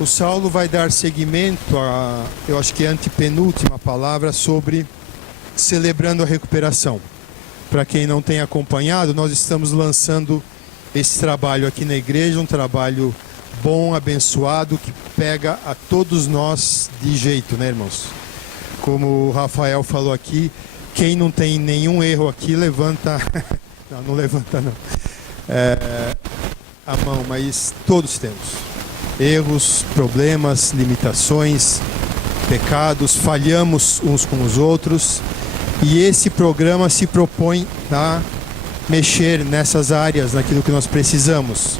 O Saulo vai dar seguimento a, eu acho que é a antepenúltima palavra sobre celebrando a recuperação. Para quem não tem acompanhado, nós estamos lançando esse trabalho aqui na igreja, um trabalho bom, abençoado, que pega a todos nós de jeito, né, irmãos? Como o Rafael falou aqui, quem não tem nenhum erro aqui, levanta... não levanta não. A mão, mas todos temos. Erros, problemas, limitações, pecados, falhamos uns com os outros. E esse programa se propõe a mexer nessas áreas, naquilo que nós precisamos.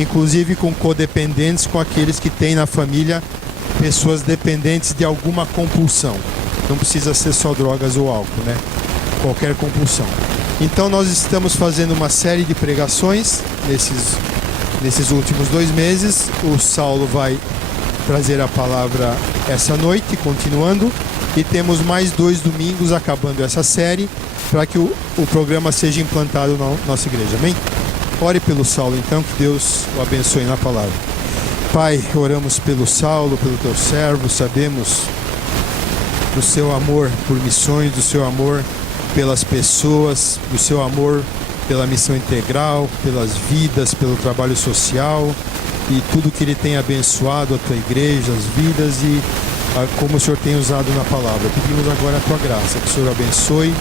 Inclusive com codependentes, com aqueles que têm na família pessoas dependentes de alguma compulsão. Não precisa ser só drogas ou álcool, né? Qualquer compulsão. Então nós estamos fazendo uma série de pregações nesses últimos 2 meses. O Saulo vai trazer a palavra essa noite, continuando. E temos mais 2 domingos acabando essa série, para que o programa seja implantado na nossa igreja. Amém? Ore pelo Saulo então, que Deus o abençoe na palavra. Pai, oramos pelo Saulo, pelo teu servo, sabemos do seu amor por missões, do seu amor pelas pessoas, do seu amor pela missão integral, pelas vidas, pelo trabalho social e tudo que ele tem abençoado a tua igreja, as vidas e como o Senhor tem usado na palavra. Pedimos agora a tua graça, que o Senhor abençoe,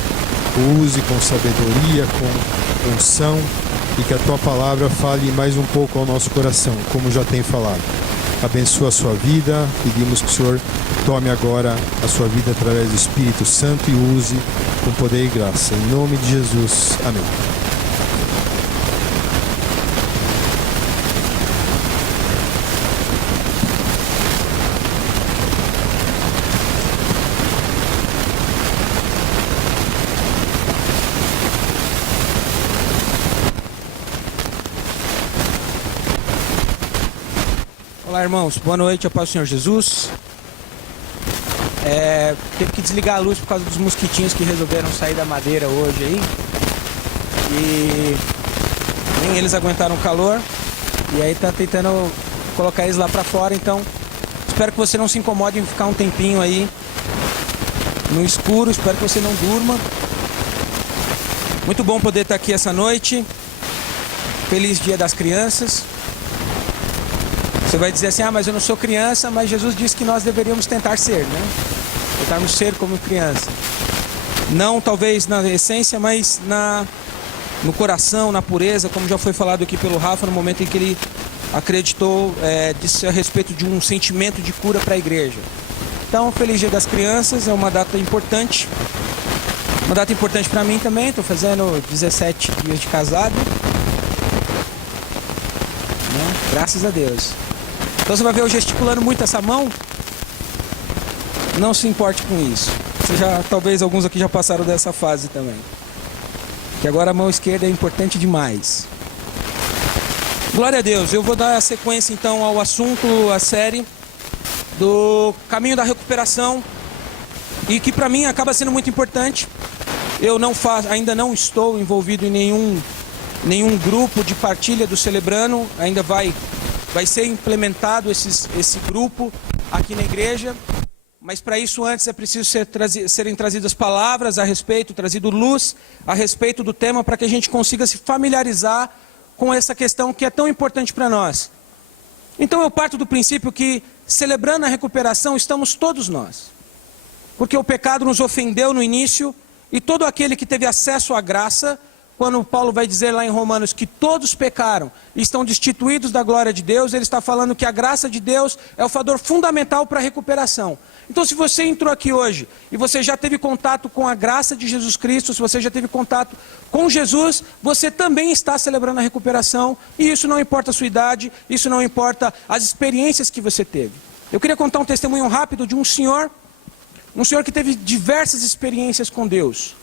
o use com sabedoria, com unção e que a tua palavra fale mais um pouco ao nosso coração, como já tem falado. Abençoa a sua vida, pedimos que o Senhor tome agora a sua vida através do Espírito Santo e use com poder e graça. Em nome de Jesus. Amém. Olá, irmãos, boa noite, a paz do Senhor Jesus. Teve que desligar a luz por causa dos mosquitinhos que resolveram sair da madeira hoje aí. E nem eles aguentaram o calor. E aí tá tentando colocar eles lá pra fora, então espero que você não se incomode em ficar um tempinho aí no escuro, espero que você não durma. Muito bom poder estar aqui essa noite. Feliz Dia das Crianças. Você vai dizer assim, mas eu não sou criança, mas Jesus disse que nós deveríamos tentar ser, né? Tentarmos ser como criança. Não talvez na essência, mas no coração, na pureza, como já foi falado aqui pelo Rafa, no momento em que ele acreditou, disse a respeito de um sentimento de cura para a igreja. Então, Feliz Dia das Crianças, é uma data importante. Uma data importante para mim também, estou fazendo 17 dias de casado. Né? Graças a Deus. Então você vai ver eu gesticulando muito essa mão. Não se importe com isso. Talvez alguns aqui já passaram dessa fase também. Que agora a mão esquerda é importante demais. Glória a Deus. Eu vou dar a sequência então ao assunto, a série do caminho da recuperação. E que para mim acaba sendo muito importante. Eu ainda não estou envolvido em nenhum grupo de partilha do Celebrando. Ainda vai ser implementado esse grupo aqui na igreja, mas para isso antes é preciso serem trazidas palavras a respeito, trazido luz a respeito do tema, para que a gente consiga se familiarizar com essa questão que é tão importante para nós. Então eu parto do princípio que, celebrando a recuperação, estamos todos nós, porque o pecado nos ofendeu no início, e todo aquele que teve acesso à graça, quando Paulo vai dizer lá em Romanos que todos pecaram e estão destituídos da glória de Deus, ele está falando que a graça de Deus é o fator fundamental para a recuperação. Então se você entrou aqui hoje e você já teve contato com a graça de Jesus Cristo, se você já teve contato com Jesus, você também está celebrando a recuperação, e isso não importa a sua idade, isso não importa as experiências que você teve. Eu queria contar um testemunho rápido de um senhor que teve diversas experiências com Deus.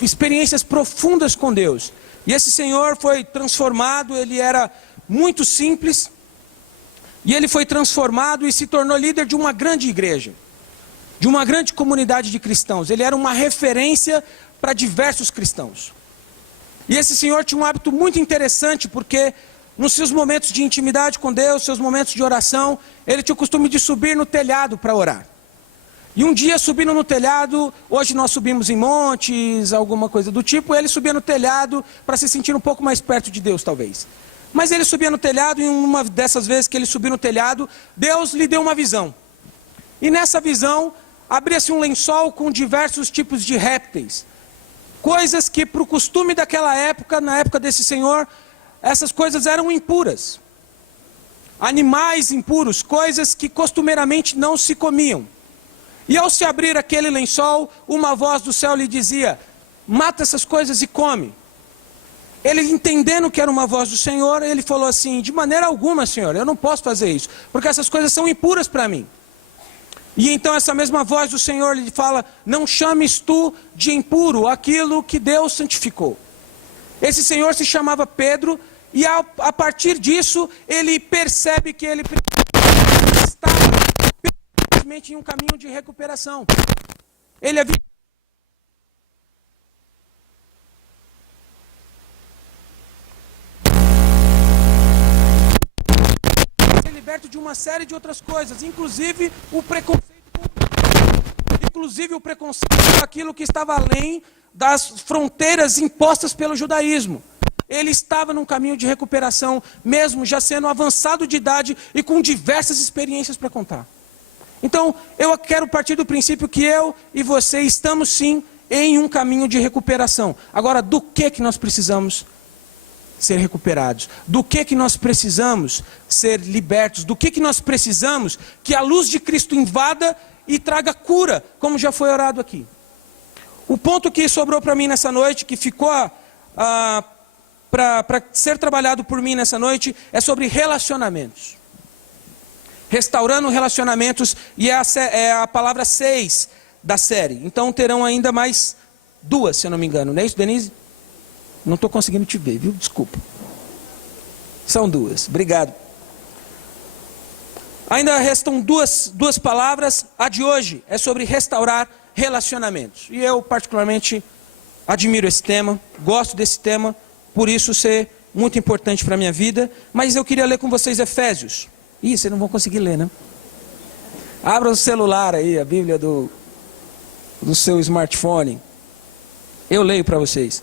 Experiências profundas com Deus. E esse senhor foi transformado, ele era muito simples, e ele foi transformado e se tornou líder de uma grande igreja, de uma grande comunidade de cristãos. Ele era uma referência para diversos cristãos. E esse senhor tinha um hábito muito interessante, porque nos seus momentos de intimidade com Deus, seus momentos de oração, ele tinha o costume de subir no telhado para orar. E um dia, subindo no telhado, hoje nós subimos em montes, alguma coisa do tipo, ele subia no telhado para se sentir um pouco mais perto de Deus, talvez. Mas ele subia no telhado, e uma dessas vezes que ele subiu no telhado, Deus lhe deu uma visão. E nessa visão, abria-se um lençol com diversos tipos de répteis. Coisas que, para o costume daquela época, na época desse senhor, essas coisas eram impuras. Animais impuros, coisas que costumeiramente não se comiam. E ao se abrir aquele lençol, uma voz do céu lhe dizia: mata essas coisas e come. Ele, entendendo que era uma voz do Senhor, ele falou assim: de maneira alguma, Senhor, eu não posso fazer isso, porque essas coisas são impuras para mim. E então essa mesma voz do Senhor lhe fala: não chames tu de impuro aquilo que Deus santificou. Esse Senhor se chamava Pedro, e a partir disso, ele percebe que ele está em um caminho de recuperação. Ele havia ser liberto de uma série de outras coisas, inclusive o preconceito com aquilo que estava além das fronteiras impostas pelo judaísmo. Ele estava num caminho de recuperação, mesmo já sendo avançado de idade e com diversas experiências para contar. Então, eu quero partir do princípio que eu e você estamos sim em um caminho de recuperação. Agora, do que nós precisamos ser recuperados? Do que nós precisamos ser libertos? Do que nós precisamos que a luz de Cristo invada e traga cura, como já foi orado aqui? O ponto que sobrou para mim nessa noite, que ficou para ser trabalhado por mim nessa noite, é sobre relacionamentos. Restaurando relacionamentos, e é a palavra 6 da série. Então terão ainda mais 2, se eu não me engano. Não é isso, Denise? Não estou conseguindo te ver, viu? Desculpa. São 2, obrigado. Ainda restam duas palavras. A de hoje é sobre restaurar relacionamentos. E eu particularmente admiro esse tema, gosto desse tema, por isso ser muito importante para a minha vida. Mas eu queria ler com vocês Efésios. Ih, vocês não vão conseguir ler, né? Abra o celular aí, a Bíblia do seu smartphone. Eu leio para vocês.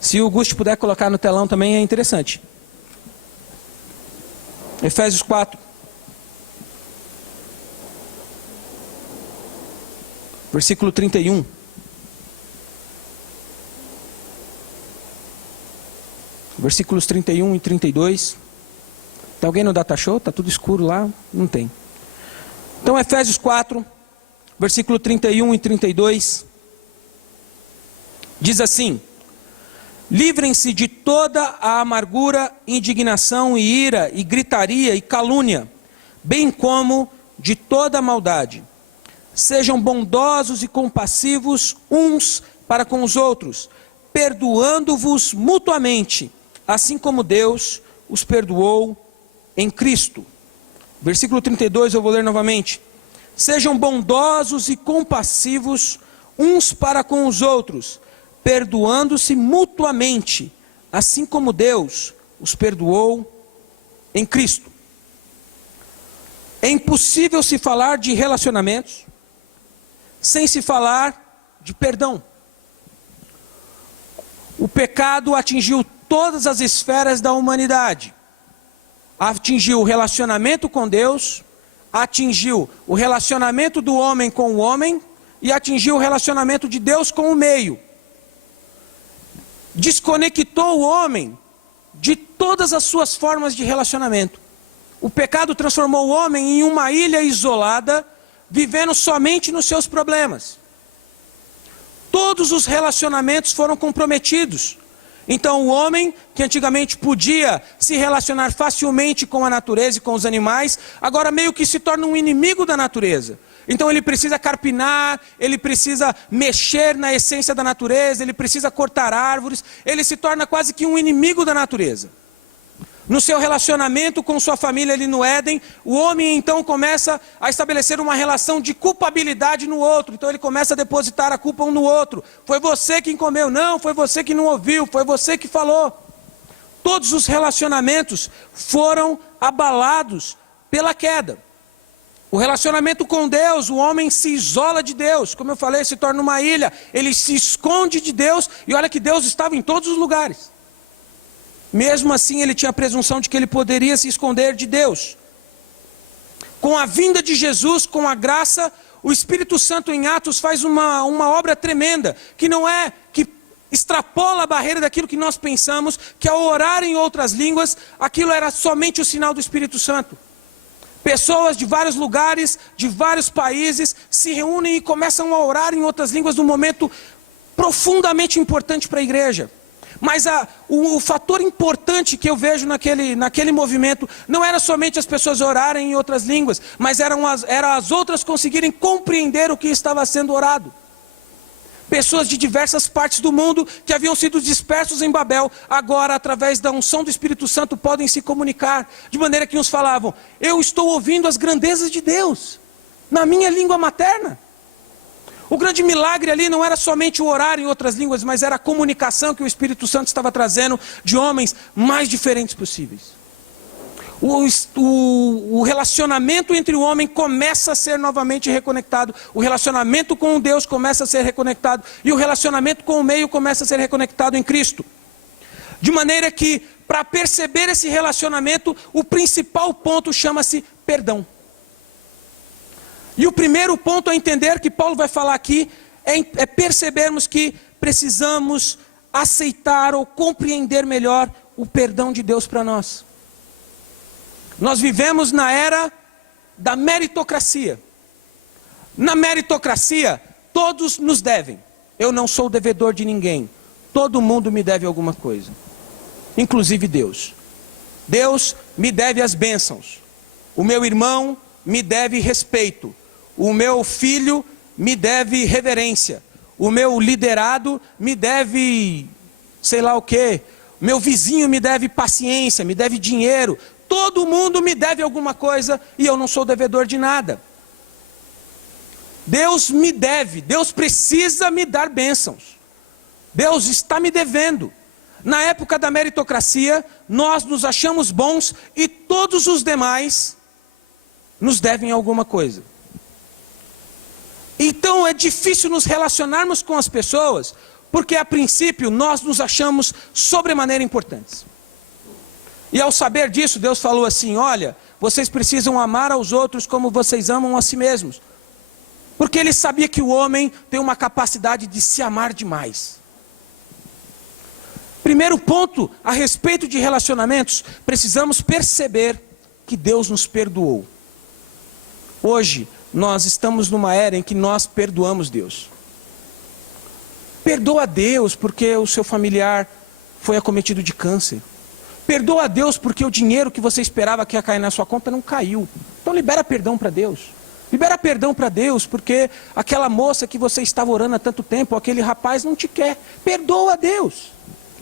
Se o Gusto puder colocar no telão também é interessante. Efésios 4. Versículo 31. Versículos 31 e 32. Tem alguém no Data Show? Está tudo escuro lá? Não tem. Então, Efésios 4, versículo 31 e 32. Diz assim: livrem-se de toda a amargura, indignação e ira, e gritaria e calúnia, bem como de toda a maldade. Sejam bondosos e compassivos uns para com os outros, perdoando-vos mutuamente, assim como Deus os perdoou em Cristo. Versículo 32, eu vou ler novamente. Sejam bondosos e compassivos uns para com os outros, perdoando-se mutuamente, assim como Deus os perdoou em Cristo. É impossível se falar de relacionamentos sem se falar de perdão. O pecado atingiu todas as esferas da humanidade. Atingiu o relacionamento com Deus, atingiu o relacionamento do homem com o homem e atingiu o relacionamento de Deus com o meio. Desconectou o homem de todas as suas formas de relacionamento. O pecado transformou o homem em uma ilha isolada, vivendo somente nos seus problemas. Todos os relacionamentos foram comprometidos. Então o homem, que antigamente podia se relacionar facilmente com a natureza e com os animais, agora meio que se torna um inimigo da natureza. Então ele precisa carpinar, ele precisa mexer na essência da natureza, ele precisa cortar árvores, ele se torna quase que um inimigo da natureza. No seu relacionamento com sua família ali no Éden, o homem então começa a estabelecer uma relação de culpabilidade no outro. Então ele começa a depositar a culpa um no outro. Foi você quem comeu, não, foi você que não ouviu, foi você que falou. todos os relacionamentos foram abalados pela queda. O relacionamento com Deus, o homem se isola de Deus, como eu falei, se torna uma ilha, ele se esconde de Deus, e olha que Deus estava em todos os lugares. Mesmo assim, ele tinha a presunção de que ele poderia se esconder de Deus. Com a vinda de Jesus, com a graça, o Espírito Santo em Atos faz uma obra tremenda, que extrapola a barreira daquilo que nós pensamos, que ao orar em outras línguas, aquilo era somente o sinal do Espírito Santo. Pessoas de vários lugares, de vários países, se reúnem e começam a orar em outras línguas num momento profundamente importante para a igreja. Mas o fator importante que eu vejo naquele movimento não era somente as pessoas orarem em outras línguas, mas eram as outras conseguirem compreender o que estava sendo orado. Pessoas de diversas partes do mundo que haviam sido dispersos em Babel, agora através da unção do Espírito Santo podem se comunicar, de maneira que uns falavam: eu estou ouvindo as grandezas de Deus, na minha língua materna. O grande milagre ali não era somente o orar em outras línguas, mas era a comunicação que o Espírito Santo estava trazendo de homens mais diferentes possíveis. O relacionamento entre o homem começa a ser novamente reconectado, o relacionamento com Deus começa a ser reconectado, e o relacionamento com o meio começa a ser reconectado em Cristo. De maneira que, para perceber esse relacionamento, o principal ponto chama-se perdão. E o primeiro ponto a entender que Paulo vai falar aqui é percebermos que precisamos aceitar ou compreender melhor o perdão de Deus para nós. Nós vivemos na era da meritocracia. Na meritocracia, todos nos devem. Eu não sou devedor de ninguém. Todo mundo me deve alguma coisa. Inclusive Deus. Deus me deve as bênçãos. O meu irmão me deve respeito. O meu filho me deve reverência. O meu liderado me deve sei lá o quê. Meu vizinho me deve paciência, me deve dinheiro. Todo mundo me deve alguma coisa e eu não sou devedor de nada. Deus me deve, Deus precisa me dar bênçãos. Deus está me devendo. Na época da meritocracia, nós nos achamos bons e todos os demais nos devem alguma coisa. Então é difícil nos relacionarmos com as pessoas, porque a princípio nós nos achamos sobremaneira importantes. E ao saber disso, Deus falou assim: olha, vocês precisam amar aos outros como vocês amam a si mesmos. Porque Ele sabia que o homem tem uma capacidade de se amar demais. Primeiro ponto, a respeito de relacionamentos, precisamos perceber que Deus nos perdoou. Hoje, nós estamos numa era em que nós perdoamos Deus. Perdoa a Deus porque o seu familiar foi acometido de câncer. Perdoa a Deus porque o dinheiro que você esperava que ia cair na sua conta não caiu. Então libera perdão para Deus. Libera perdão para Deus porque aquela moça que você estava orando há tanto tempo, aquele rapaz não te quer. Perdoa a Deus.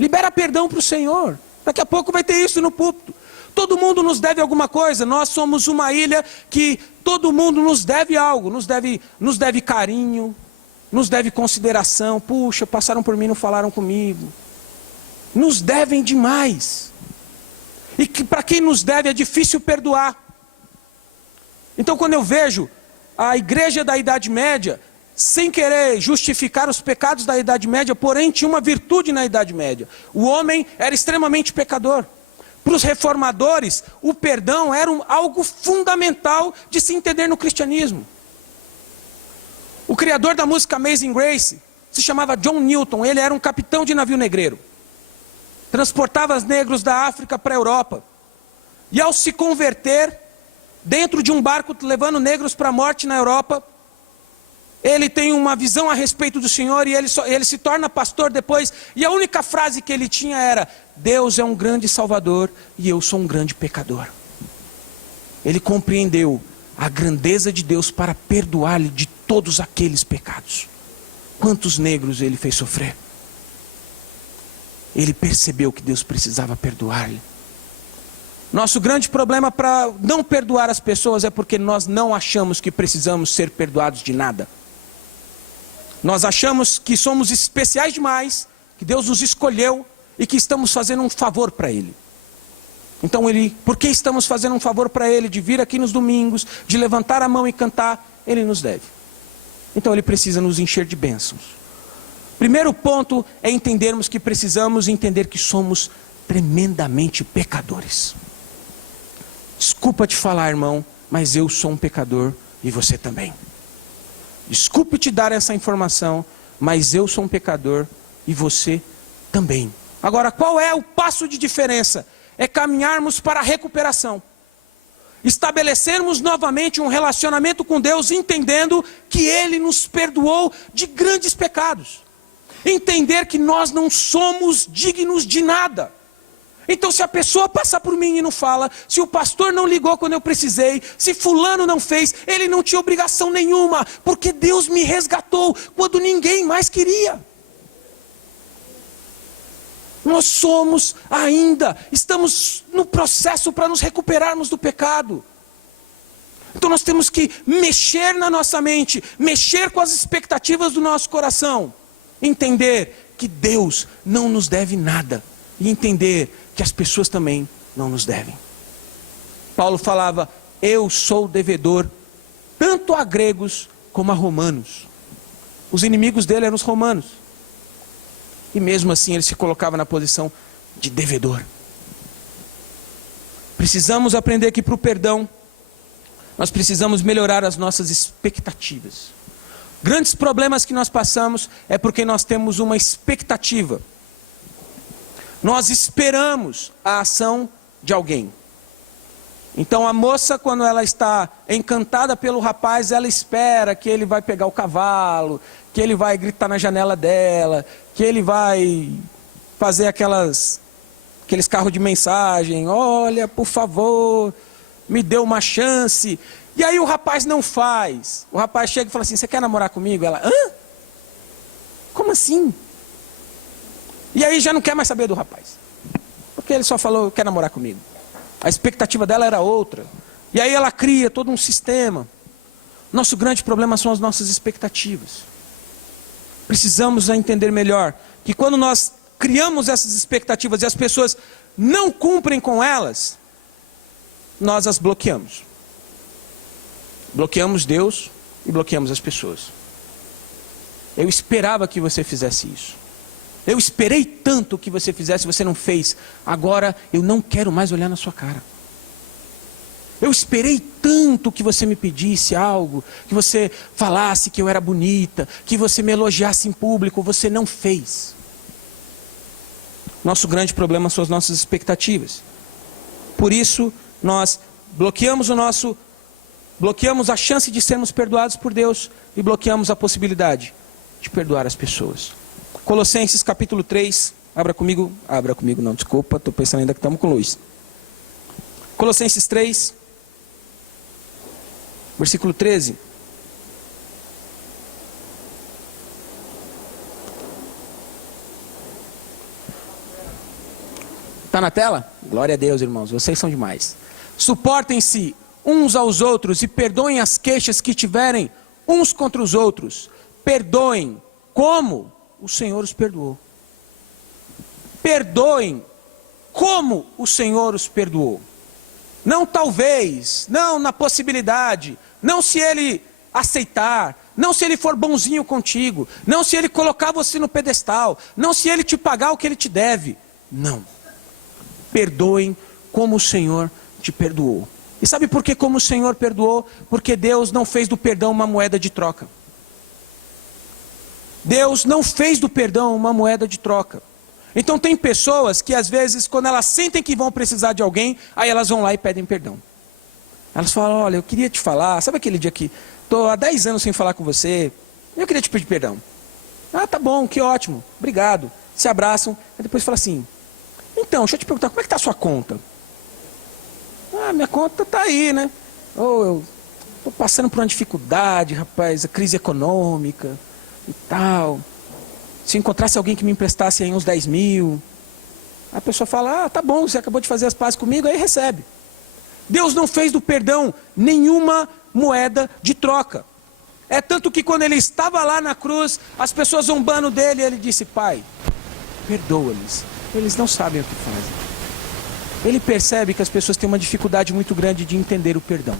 Libera perdão para o Senhor. Daqui a pouco vai ter isso no púlpito. Todo mundo nos deve alguma coisa. Nós somos uma ilha que todo mundo nos deve algo. Nos deve carinho, nos deve consideração. Puxa, passaram por mim e não falaram comigo. Nos devem demais. E que para quem nos deve é difícil perdoar. Então quando eu vejo a igreja da Idade Média, sem querer justificar os pecados da Idade Média, porém tinha uma virtude na Idade Média. O homem era extremamente pecador. Para os reformadores, o perdão era algo fundamental de se entender no cristianismo. O criador da música Amazing Grace se chamava John Newton. Ele era um capitão de navio negreiro. Transportava os negros da África para a Europa. E ao se converter, dentro de um barco levando negros para a morte na Europa, ele tem uma visão a respeito do Senhor e ele se torna pastor depois. E a única frase que ele tinha era: Deus é um grande salvador e eu sou um grande pecador. Ele compreendeu a grandeza de Deus para perdoar-lhe de todos aqueles pecados. Quantos negros ele fez sofrer? Ele percebeu que Deus precisava perdoar-lhe. Nosso grande problema para não perdoar as pessoas é porque nós não achamos que precisamos ser perdoados de nada. Nós achamos que somos especiais demais, que Deus nos escolheu e que estamos fazendo um favor para Ele. Então por que estamos fazendo um favor para Ele, de vir aqui nos domingos, de levantar a mão e cantar, Ele nos deve. Então Ele precisa nos encher de bênçãos. Primeiro ponto é entendermos que precisamos entender que somos tremendamente pecadores. Desculpa te falar, irmão, mas eu sou um pecador e você também. Desculpe te dar essa informação, mas eu sou um pecador e você também. Agora, qual é o passo de diferença? É caminharmos para a recuperação. Estabelecermos novamente um relacionamento com Deus, entendendo que Ele nos perdoou de grandes pecados. Entender que nós não somos dignos de nada. Então, se a pessoa passar por mim e não fala, se o pastor não ligou quando eu precisei, se fulano não fez, ele não tinha obrigação nenhuma, porque Deus me resgatou quando ninguém mais queria. Nós estamos no processo para nos recuperarmos do pecado. Então nós temos que mexer na nossa mente, mexer com as expectativas do nosso coração, entender que Deus não nos deve nada e entender que as pessoas também não nos devem. Paulo falava: eu sou devedor tanto a gregos como a romanos. Os inimigos dele eram os romanos. E mesmo assim ele se colocava na posição de devedor. Precisamos aprender que para o perdão, nós precisamos melhorar as nossas expectativas. Grandes problemas que nós passamos é porque nós temos uma expectativa. Nós esperamos a ação de alguém. Então a moça, quando ela está encantada pelo rapaz, ela espera que ele vai pegar o cavalo, que ele vai gritar na janela dela, que ele vai fazer aqueles carros de mensagem: olha, por favor, me dê uma chance. E aí o rapaz não faz. O rapaz chega e fala assim: você quer namorar comigo? Ela: hã? Como assim? E aí já não quer mais saber do rapaz, porque ele só falou: quer namorar comigo. A expectativa dela era outra. E aí ela cria todo um sistema. Nosso grande problema são as nossas expectativas. Precisamos entender melhor que quando nós criamos essas expectativas e as pessoas não cumprem com elas, nós as bloqueamos. Bloqueamos Deus e bloqueamos as pessoas. Eu esperava que você fizesse isso. Eu esperei tanto que você fizesse, você não fez. Agora eu não quero mais olhar na sua cara. Eu esperei tanto que você me pedisse algo, que você falasse que eu era bonita, que você me elogiasse em público, você não fez. Nosso grande problema são as nossas expectativas. Por isso, nós bloqueamos a chance de sermos perdoados por Deus e bloqueamos a possibilidade de perdoar as pessoas. Colossenses capítulo 3, abra comigo não, desculpa, estou pensando ainda que estamos com luz. Colossenses 3, versículo 13. Está na tela? Glória a Deus, irmãos, vocês são demais. Suportem-se uns aos outros e perdoem as queixas que tiverem uns contra os outros. Perdoem como o Senhor os perdoou. Perdoem como o Senhor os perdoou. Não talvez, não na possibilidade, não se Ele aceitar, não se Ele for bonzinho contigo, não se Ele colocar você no pedestal, não se Ele te pagar o que Ele te deve. Não. Perdoem como o Senhor te perdoou. E sabe por que como o Senhor perdoou? Porque Deus não fez do perdão uma moeda de troca. Deus não fez do perdão uma moeda de troca. Então tem pessoas que às vezes, quando elas sentem que vão precisar de alguém, aí elas vão lá e pedem perdão. Elas falam: olha, eu queria te falar, sabe aquele dia que estou há 10 anos sem falar com você, eu queria te pedir perdão. Ah, tá bom, que ótimo, obrigado. Se abraçam, e depois fala assim: então, deixa eu te perguntar, como é que está a sua conta? Ah, minha conta está aí, né? Ou eu estou passando por uma dificuldade, rapaz, a crise econômica e tal. Se encontrasse alguém que me emprestasse aí uns 10 mil, a pessoa fala: ah, tá bom, você acabou de fazer as pazes comigo, aí recebe. Deus não fez do perdão nenhuma moeda de troca. É tanto que quando ele estava lá na cruz, as pessoas zombando dele, ele disse: Pai, perdoa-lhes, eles não sabem o que fazem. Ele percebe que as pessoas têm uma dificuldade muito grande de entender o perdão.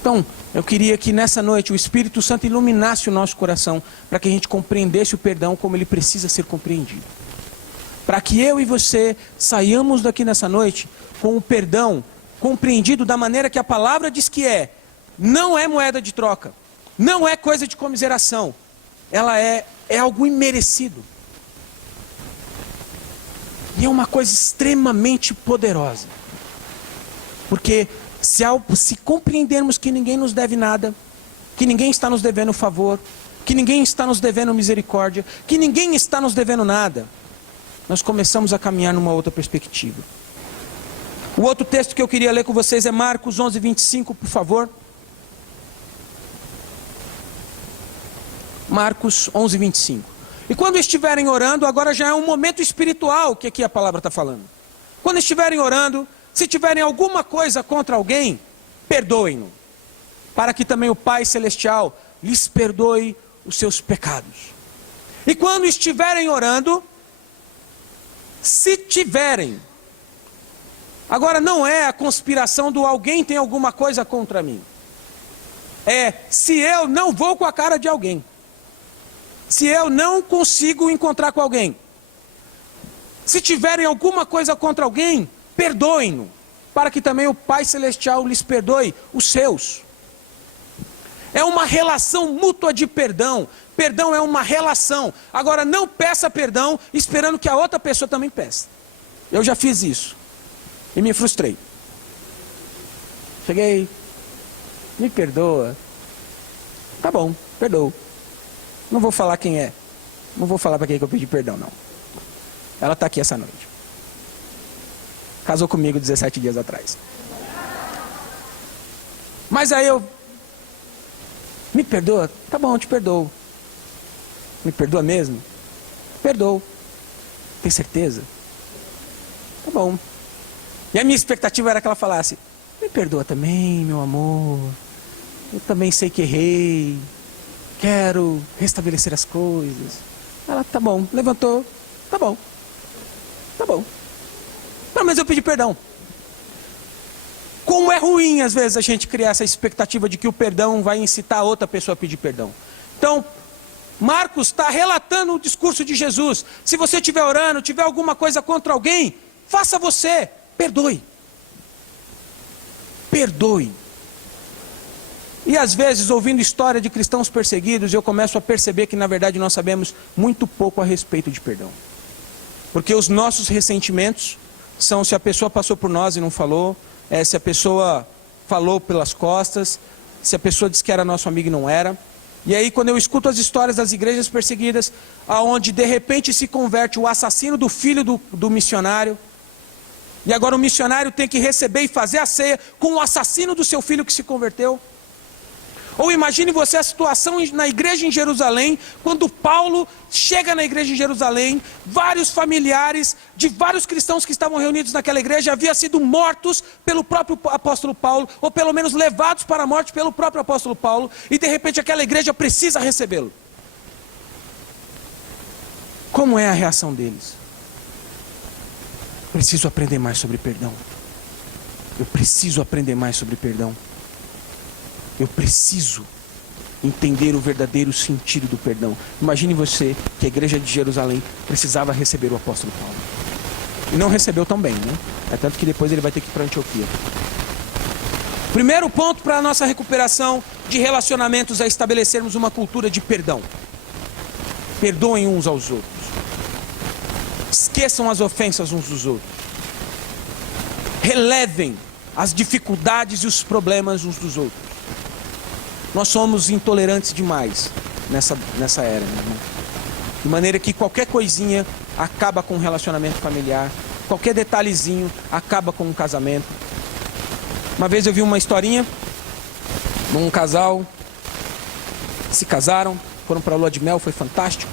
Então, eu queria que nessa noite o Espírito Santo iluminasse o nosso coração para que a gente compreendesse o perdão como ele precisa ser compreendido. Para que eu e você saiamos daqui nessa noite com o perdão compreendido da maneira que a palavra diz que é. Não é moeda de troca, não é coisa de comiseração, ela é algo imerecido. E é uma coisa extremamente poderosa. Porque se compreendermos que ninguém nos deve nada, que ninguém está nos devendo favor, que ninguém está nos devendo misericórdia, que ninguém está nos devendo nada, nós começamos a caminhar numa outra perspectiva. O outro texto que eu queria ler com vocês é Marcos 11, 25, por favor. Marcos 11, 25. E quando estiverem orando, agora já é um momento espiritual que aqui a palavra está falando. Quando estiverem orando, se tiverem alguma coisa contra alguém, perdoem-no, para que também o Pai Celestial lhes perdoe os seus pecados. E quando estiverem orando, se tiverem, agora não é a conspiração do alguém tem alguma coisa contra mim, é se eu não vou com a cara de alguém, se eu não consigo encontrar com alguém, se tiverem alguma coisa contra alguém, perdoem-no, para que também o Pai Celestial lhes perdoe os seus. É uma relação mútua de perdão. Perdão é uma relação. Agora não peça perdão esperando que a outra pessoa também peça. Eu já fiz isso e me frustrei. Cheguei, me perdoa. Tá bom, perdoo. Não vou falar quem é. Não vou falar para quem que eu pedi perdão, não. Ela está aqui essa noite. Casou comigo 17 dias atrás. Mas aí eu... Me perdoa? Tá bom, eu te perdoo. Me perdoa mesmo? Perdoo. Tem certeza? Tá bom. E a minha expectativa era que ela falasse: me perdoa também, meu amor. Eu também sei que errei. Quero restabelecer as coisas. Ela, tá bom. Levantou. Tá bom. Tá bom. Pelo menos eu pedi perdão. Como é ruim, às vezes, a gente criar essa expectativa de que o perdão vai incitar a outra pessoa a pedir perdão. Então, Marcos está relatando o discurso de Jesus. Se você estiver orando, tiver alguma coisa contra alguém, faça você, perdoe. Perdoe. E às vezes, ouvindo história de cristãos perseguidos, eu começo a perceber que, na verdade, nós sabemos muito pouco a respeito de perdão. Porque os nossos ressentimentos são se a pessoa passou por nós e não falou, se a pessoa falou pelas costas, se a pessoa disse que era nosso amigo e não era. E aí quando eu escuto as histórias das igrejas perseguidas, aonde de repente se converte o assassino do filho do missionário, e agora o missionário tem que receber e fazer a ceia com o assassino do seu filho que se converteu. Ou imagine você a situação na igreja em Jerusalém, quando Paulo chega na igreja em Jerusalém, vários familiares de vários cristãos que estavam reunidos naquela igreja haviam sido mortos pelo próprio apóstolo Paulo, ou pelo menos levados para a morte pelo próprio apóstolo Paulo, e de repente aquela igreja precisa recebê-lo. Como é a reação deles? Preciso aprender mais sobre perdão. Eu preciso aprender mais sobre perdão. Eu preciso entender o verdadeiro sentido do perdão. Imagine você que a igreja de Jerusalém precisava receber o apóstolo Paulo. E não recebeu tão bem, né? É tanto que depois ele vai ter que ir para Antioquia. Primeiro ponto para a nossa recuperação de relacionamentos é estabelecermos uma cultura de perdão. Perdoem uns aos outros. Esqueçam as ofensas uns dos outros. Relevem as dificuldades e os problemas uns dos outros. Nós somos intolerantes demais nessa era, meu irmão. De maneira que qualquer coisinha acaba com um relacionamento familiar, qualquer detalhezinho acaba com um casamento. Uma vez eu vi uma historinha de um casal, se casaram, foram para a lua de mel, foi fantástico.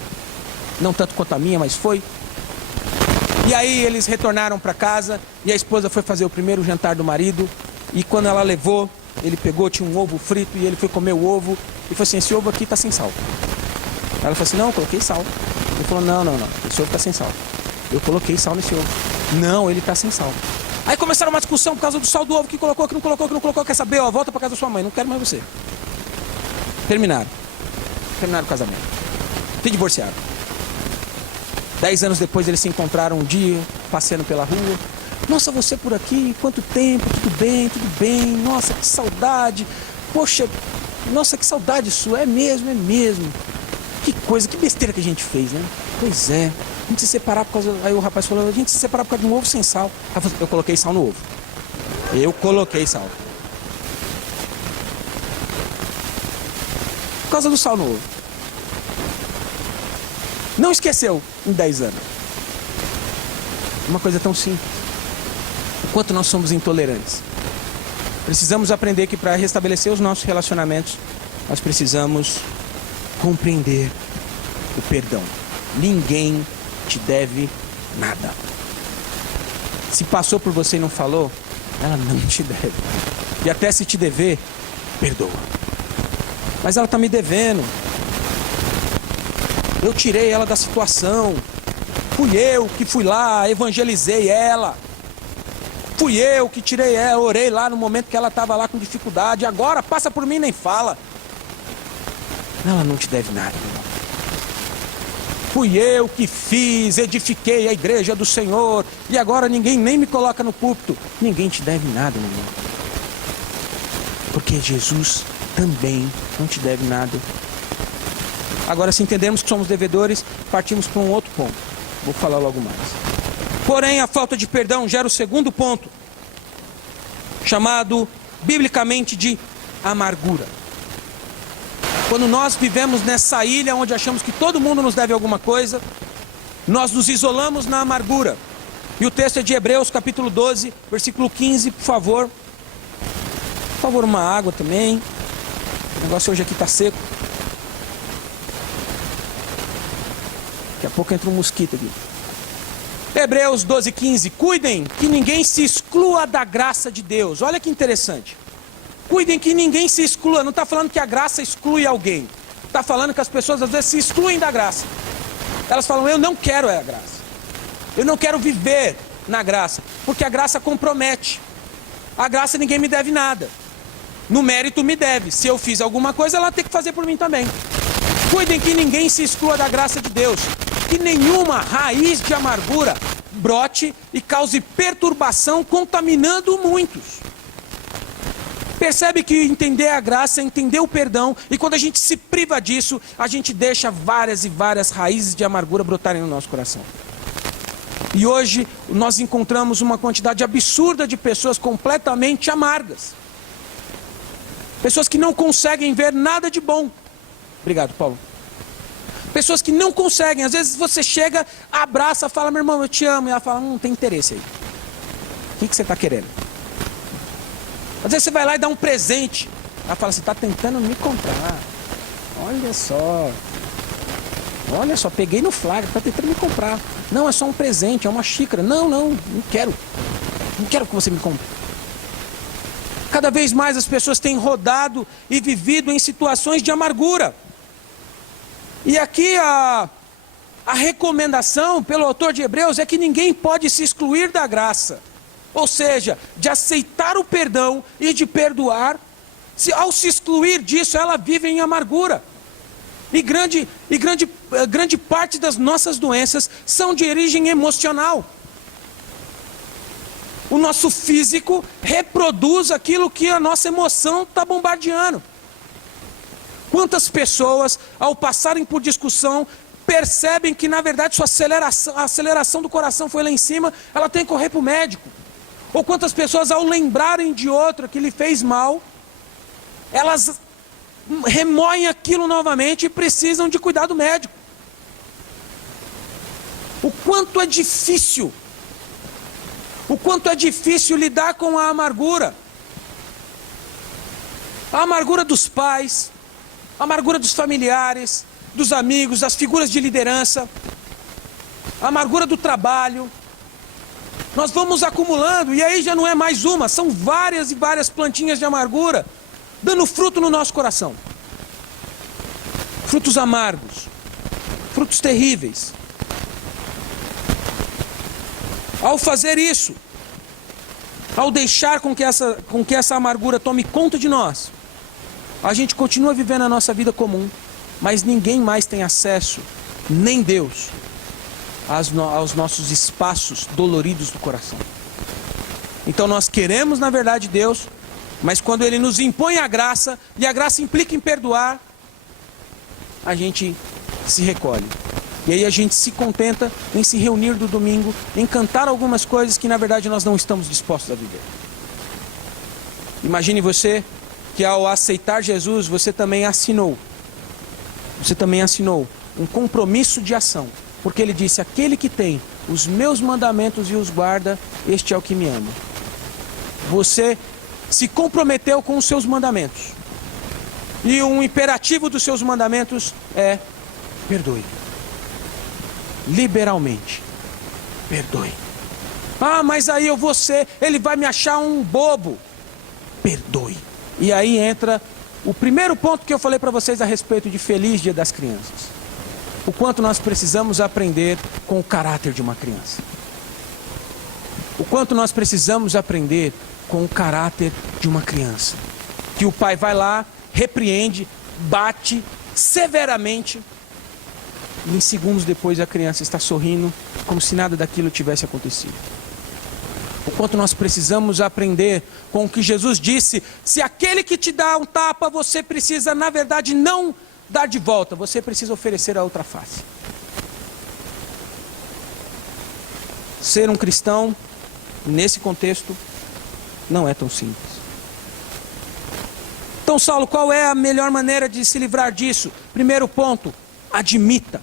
Não tanto quanto a minha, mas foi. E aí eles retornaram para casa e a esposa foi fazer o primeiro jantar do marido. E quando ela levou, ele pegou, tinha um ovo frito e ele foi comer o ovo e falou assim: esse ovo aqui está sem sal. Ela falou assim: não, eu coloquei sal. Ele falou: não, esse ovo está sem sal. Eu coloquei sal nesse ovo. Não, ele está sem sal. Aí começaram uma discussão por causa do sal do ovo, que colocou, que não colocou, que não colocou. Quer saber? Ó, volta para casa da sua mãe, não quero mais você. Terminaram o casamento. Se divorciaram. 10 anos depois eles se encontraram um dia, passeando pela rua. Nossa, você por aqui, quanto tempo, tudo bem. Nossa, que saudade. Poxa, nossa, que saudade sua, é mesmo. Que coisa, que besteira que a gente fez, né? Pois é, a gente se separar por causa... Aí o rapaz falou, a gente se separar por causa de um ovo sem sal. Eu coloquei sal no ovo. Por causa do sal no ovo. Não esqueceu em 10 anos. Uma coisa tão simples. O quanto nós somos intolerantes. Precisamos aprender que para restabelecer os nossos relacionamentos, nós precisamos compreender o perdão. Ninguém te deve nada. Se passou por você e não falou, ela não te deve. E até se te dever, perdoa. Mas ela está me devendo. Eu tirei ela da situação. Fui eu que fui lá, evangelizei ela. Fui eu que tirei ela, orei lá no momento que ela estava lá com dificuldade. Agora passa por mim e nem fala. Ela não te deve nada, irmão. Fui eu que fiz, edifiquei a igreja do Senhor. E agora ninguém nem me coloca no púlpito. Ninguém te deve nada, meu irmão. Porque Jesus também não te deve nada. Agora, se entendermos que somos devedores, partimos para um outro ponto. Vou falar logo mais. Porém, a falta de perdão gera o segundo ponto, chamado biblicamente de amargura. Quando nós vivemos nessa ilha onde achamos que todo mundo nos deve alguma coisa, nós nos isolamos na amargura. E o texto é de Hebreus, capítulo 12, versículo 15, por favor. Por favor, uma água também. O negócio hoje aqui está seco. Daqui a pouco entra um mosquito aqui. Hebreus 12, 15. Cuidem que ninguém se exclua da graça de Deus. Olha que interessante. Cuidem que ninguém se exclua. Não está falando que a graça exclui alguém. Está falando que as pessoas às vezes se excluem da graça. Elas falam, eu não quero a graça. Eu não quero viver na graça. Porque a graça compromete. A graça ninguém me deve nada. No mérito me deve. Se eu fiz alguma coisa, ela tem que fazer por mim também. Cuidem que ninguém se exclua da graça de Deus. Que nenhuma raiz de amargura brote e cause perturbação, contaminando muitos. Percebe que entender a graça é entender o perdão, e quando a gente se priva disso, a gente deixa várias e várias raízes de amargura brotarem no nosso coração. E hoje nós encontramos uma quantidade absurda de pessoas completamente amargas. Pessoas que não conseguem ver nada de bom. Obrigado, Paulo. Pessoas que não conseguem, às vezes você chega, abraça, fala, meu irmão, eu te amo, e ela fala, não tem interesse aí. O que você está querendo? Às vezes você vai lá e dá um presente, ela fala, você está tentando me comprar. Olha só, peguei no flagra, está tentando me comprar. Não, é só um presente, é uma xícara. Não quero que você me compre. Cada vez mais as pessoas têm rodado e vivido em situações de amargura. E aqui a recomendação pelo autor de Hebreus é que ninguém pode se excluir da graça. Ou seja, de aceitar o perdão e de perdoar. Ao se excluir disso, ela vive em amargura. E grande parte das nossas doenças são de origem emocional. O nosso físico reproduz aquilo que a nossa emoção está bombardeando. Quantas pessoas, ao passarem por discussão, percebem que na verdade a aceleração do coração foi lá em cima, ela tem que correr para o médico. Ou quantas pessoas, ao lembrarem de outra que lhe fez mal, elas remoem aquilo novamente e precisam de cuidado médico. O quanto é difícil lidar com a amargura. A amargura dos pais, a amargura dos familiares, dos amigos, das figuras de liderança, a amargura do trabalho. Nós vamos acumulando, e aí já não é mais uma, são várias e várias plantinhas de amargura, dando fruto no nosso coração. Frutos amargos, frutos terríveis. Ao fazer isso, ao deixar com que essa amargura tome conta de nós, a gente continua vivendo a nossa vida comum, mas ninguém mais tem acesso, nem Deus, aos nossos espaços doloridos do coração. Então nós queremos, na verdade, Deus, mas quando Ele nos impõe a graça, e a graça implica em perdoar, a gente se recolhe. E aí a gente se contenta em se reunir no domingo, em cantar algumas coisas que na verdade nós não estamos dispostos a viver. Imagine você que ao aceitar Jesus, você também assinou um compromisso de ação. Porque Ele disse, aquele que tem os meus mandamentos e os guarda, este é o que me ama. Você se comprometeu com os seus mandamentos. E um imperativo dos seus mandamentos é: perdoe. Liberalmente. Perdoe. Ah, mas aí ele vai me achar um bobo. Perdoe. E aí entra o primeiro ponto que eu falei para vocês a respeito de Feliz Dia das Crianças. O quanto nós precisamos aprender com o caráter de uma criança. O quanto nós precisamos aprender com o caráter de uma criança. Que o pai vai lá, repreende, bate severamente, e em segundos depois a criança está sorrindo, como se nada daquilo tivesse acontecido. O quanto nós precisamos aprender com o que Jesus disse: se aquele que te dá um tapa, você precisa, na verdade, não dar de volta, você precisa oferecer a outra face. Ser um cristão, nesse contexto, não é tão simples. Então, Saulo, qual é a melhor maneira de se livrar disso? Primeiro ponto, admita.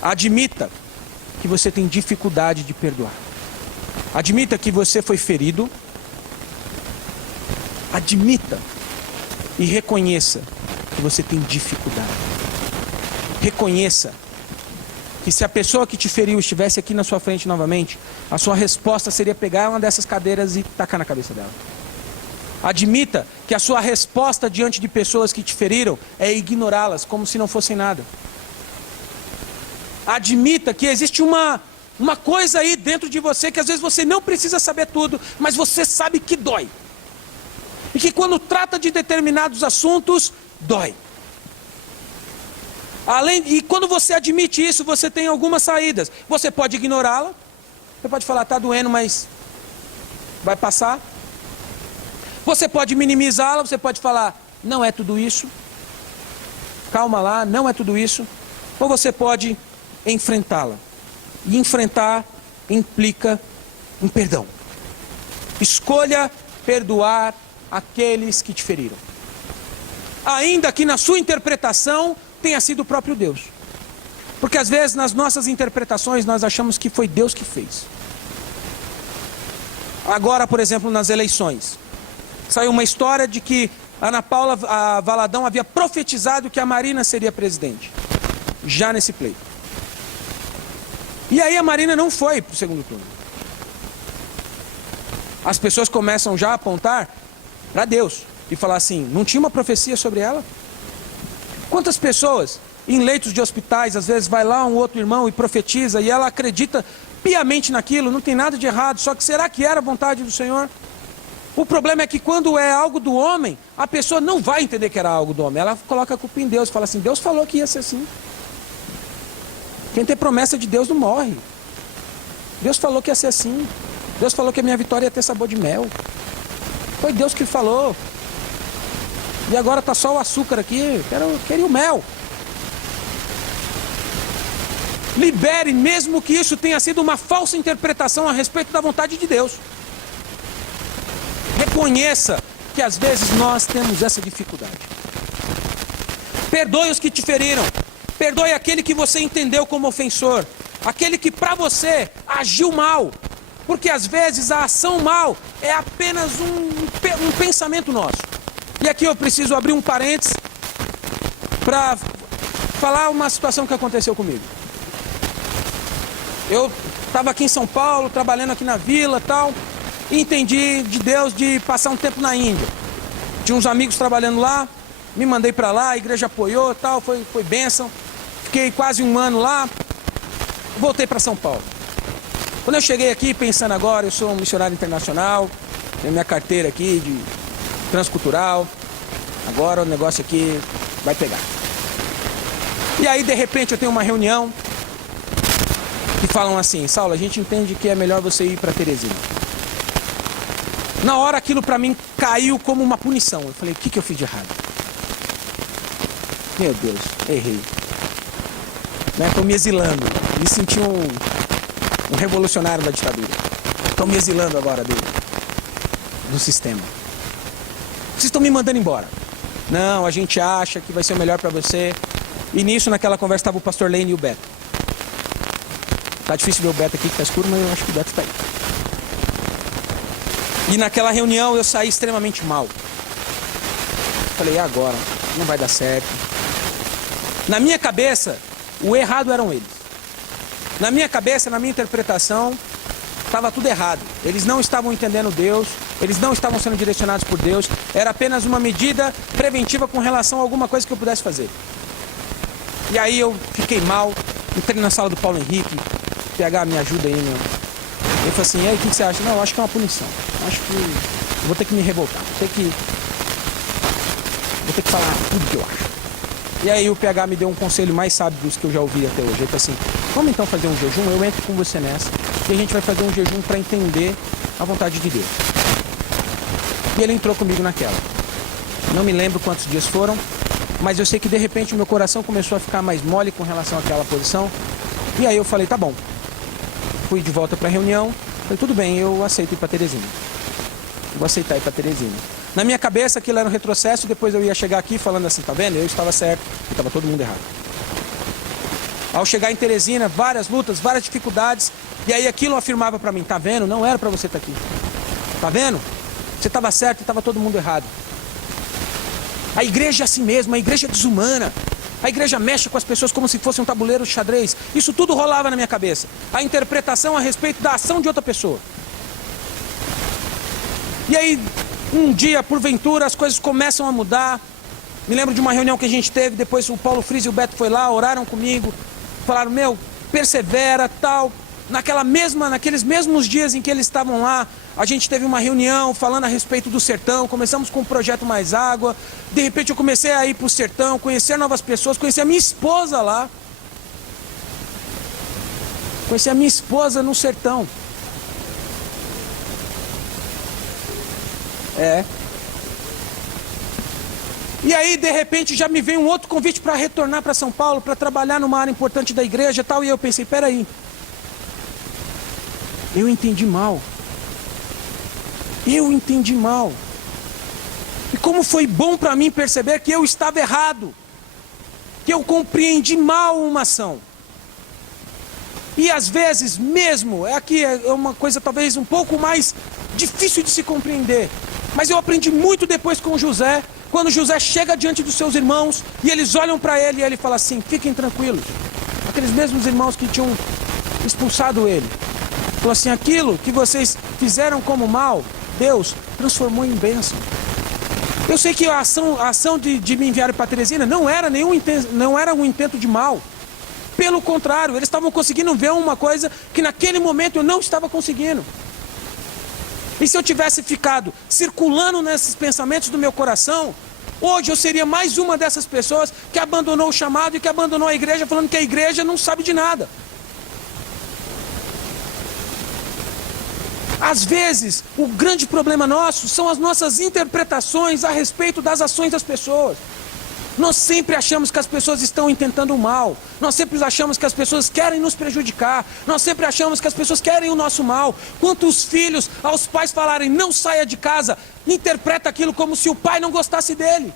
Admita que você tem dificuldade de perdoar. Admita que você foi ferido. Admita e reconheça que você tem dificuldade. Reconheça que se a pessoa que te feriu estivesse aqui na sua frente novamente, a sua resposta seria pegar uma dessas cadeiras e tacar na cabeça dela. Admita que a sua resposta diante de pessoas que te feriram é ignorá-las como se não fossem nada. Admita que existe uma coisa aí dentro de você que às vezes você não precisa saber tudo, mas você sabe que dói. E que quando trata de determinados assuntos, dói. E quando você admite isso, você tem algumas saídas. Você pode ignorá-la. Você pode falar, está doendo, mas vai passar. Você pode minimizá-la. Você pode falar, não é tudo isso. Calma lá, não é tudo isso. Ou você pode enfrentá-la. E enfrentar implica em perdão. Escolha perdoar aqueles que te feriram. Ainda que na sua interpretação tenha sido o próprio Deus. Porque às vezes nas nossas interpretações nós achamos que foi Deus que fez. Agora, por exemplo, nas eleições, saiu uma história de que Ana Paula Valadão havia profetizado que a Marina seria presidente, já nesse pleito. E aí a Marina não foi para o segundo turno. As pessoas começam já a apontar para Deus e falar assim, não tinha uma profecia sobre ela? Quantas pessoas em leitos de hospitais, às vezes vai lá um outro irmão e profetiza e ela acredita piamente naquilo, não tem nada de errado, só que será que era a vontade do Senhor? O problema é que quando é algo do homem, a pessoa não vai entender que era algo do homem, ela coloca a culpa em Deus, fala assim, Deus falou que ia ser assim. Quem tem promessa de Deus não morre. Deus falou que ia ser assim. Deus falou que a minha vitória ia ter sabor de mel. Foi Deus que falou. E agora está só o açúcar aqui. Queria o mel. Libere, mesmo que isso tenha sido uma falsa interpretação a respeito da vontade de Deus. Reconheça que às vezes nós temos essa dificuldade. Perdoe os que te feriram. Perdoe aquele que você entendeu como ofensor. Aquele que para você agiu mal. Porque às vezes a ação mal é apenas um pensamento nosso. E aqui eu preciso abrir um parênteses para falar uma situação que aconteceu comigo. Eu estava aqui em São Paulo, trabalhando aqui na vila e tal, e entendi de Deus de passar um tempo na Índia. Tinha uns amigos trabalhando lá, me mandei para lá, a igreja apoiou e tal, foi bênção. Fiquei quase um ano lá, voltei para São Paulo. Quando eu cheguei aqui, pensando agora, eu sou um missionário internacional, tenho minha carteira aqui de transcultural, agora o negócio aqui vai pegar. E aí, de repente, eu tenho uma reunião que falam assim: Saulo, a gente entende que é melhor você ir para Teresina. Na hora, aquilo para mim caiu como uma punição. Eu falei: o que eu fiz de errado? Meu Deus, errei. Estou me exilando. Me senti um revolucionário da ditadura. Estou me exilando agora do sistema. Vocês estão me mandando embora. Não, a gente acha que vai ser o melhor para você. E nisso, naquela conversa, estava o pastor Lane e o Beto. Tá difícil ver o Beto aqui, que tá escuro, mas eu acho que o Beto está aí. E naquela reunião eu saí extremamente mal. Falei: e agora? Não vai dar certo. Na minha cabeça, o errado eram eles. Na minha cabeça, na minha interpretação, estava tudo errado. Eles não estavam entendendo Deus, eles não estavam sendo direcionados por Deus. Era apenas uma medida preventiva com relação a alguma coisa que eu pudesse fazer. E aí eu fiquei mal, entrei na sala do Paulo Henrique. PH, me ajuda aí, meu. Ele falou assim: e aí, o que você acha? Não, eu acho que é uma punição. Acho que eu vou ter que me revoltar. Vou ter que falar tudo que eu acho. E aí o PH me deu um conselho mais sábio dos que eu já ouvi até hoje. Ele falou assim: vamos então fazer um jejum? Eu entro com você nessa. E a gente vai fazer um jejum para entender a vontade de Deus. E ele entrou comigo naquela. Não me lembro quantos dias foram, mas eu sei que de repente o meu coração começou a ficar mais mole com relação àquela posição. E aí eu falei: tá bom. Fui de volta para a reunião. Falei: tudo bem, eu aceito ir para Teresina. Vou aceitar ir para Teresina. Na minha cabeça aquilo era um retrocesso. Depois eu ia chegar aqui falando assim: tá vendo? Eu estava certo e estava todo mundo errado. Ao chegar em Teresina, várias lutas, várias dificuldades. E aí aquilo afirmava para mim: tá vendo? Não era para você estar aqui. Tá vendo? Você estava certo e estava todo mundo errado. A igreja é assim mesmo, a igreja é desumana. A igreja mexe com as pessoas como se fosse um tabuleiro de xadrez. Isso tudo rolava na minha cabeça. A interpretação a respeito da ação de outra pessoa. E aí, um dia, porventura, as coisas começam a mudar. Me lembro de uma reunião que a gente teve. Depois o Paulo Frias e o Beto foi lá, oraram comigo. Falaram: meu, persevera, tal. Naqueles mesmos dias em que eles estavam lá, a gente teve uma reunião falando a respeito do sertão. Começamos com o projeto Mais Água. De repente eu comecei a ir para o sertão, conhecer novas pessoas, conhecer a minha esposa lá. Conheci a minha esposa no sertão. E aí, de repente, já me veio um outro convite para retornar para São Paulo, para trabalhar numa área importante da igreja e tal. E eu pensei: peraí, eu entendi mal. Eu entendi mal. E como foi bom para mim perceber que eu estava errado, que eu compreendi mal uma ação. E às vezes mesmo, aqui é uma coisa talvez um pouco mais difícil de se compreender, mas eu aprendi muito depois com José, quando José chega diante dos seus irmãos e eles olham para ele e ele fala assim: fiquem tranquilos. Aqueles mesmos irmãos que tinham expulsado ele, falou assim: aquilo que vocês fizeram como mal, Deus transformou em bênção. Eu sei que a ação de me enviar para Teresina não era um intento de mal. Pelo contrário, eles estavam conseguindo ver uma coisa que naquele momento eu não estava conseguindo. E se eu tivesse ficado circulando nesses pensamentos do meu coração, hoje eu seria mais uma dessas pessoas que abandonou o chamado e que abandonou a igreja, falando que a igreja não sabe de nada. Às vezes, o grande problema nosso são as nossas interpretações a respeito das ações das pessoas. Nós sempre achamos que as pessoas estão intentando o mal. Nós sempre achamos que as pessoas querem nos prejudicar. Nós sempre achamos que as pessoas querem o nosso mal. Quantos filhos, aos pais falarem: não saia de casa, interpreta aquilo como se o pai não gostasse dele.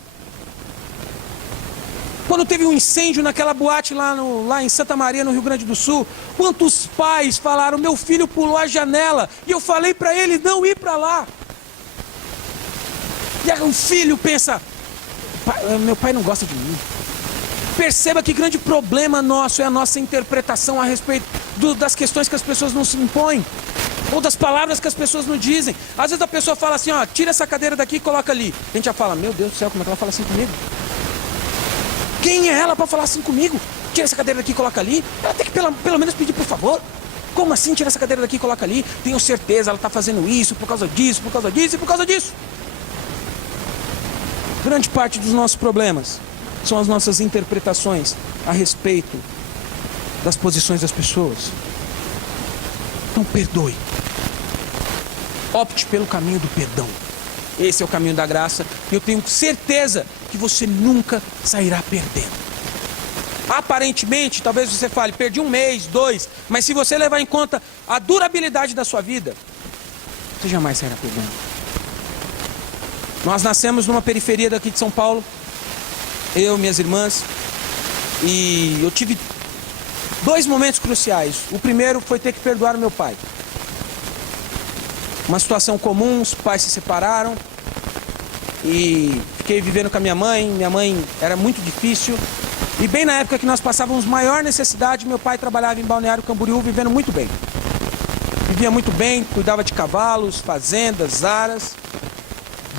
Quando teve um incêndio naquela boate lá em Santa Maria, no Rio Grande do Sul, quantos pais falaram: meu filho pulou a janela e eu falei para ele não ir para lá. E aí o filho pensa: meu pai não gosta de mim. Perceba que grande problema nosso é a nossa interpretação a respeito das questões que as pessoas nos impõem, ou das palavras que as pessoas nos dizem. Às vezes a pessoa fala assim: ó, tira essa cadeira daqui e coloca ali. A gente já fala: meu Deus do céu, como é que ela fala assim comigo? Quem é ela para falar assim comigo? Tira essa cadeira daqui e coloca ali. Ela tem que pelo menos pedir por favor. Como assim tira essa cadeira daqui e coloca ali? Tenho certeza, ela está fazendo isso por causa disso, por causa disso e por causa disso. Grande parte dos nossos problemas são as nossas interpretações a respeito das posições das pessoas. Então perdoe. Opte pelo caminho do perdão. Esse é o caminho da graça e eu tenho certeza que você nunca sairá perdendo. Aparentemente, talvez você fale, perdi 1 mês, 2, mas se você levar em conta a durabilidade da sua vida, você jamais sairá perdendo. Nós nascemos numa periferia daqui de São Paulo, eu e minhas irmãs, e eu tive 2 momentos cruciais. O primeiro foi ter que perdoar o meu pai. Uma situação comum, os pais se separaram e fiquei vivendo com a minha mãe. Minha mãe era muito difícil. E bem na época que nós passávamos maior necessidade, meu pai trabalhava em Balneário Camboriú, vivendo muito bem. Vivia muito bem, cuidava de cavalos, fazendas, aras,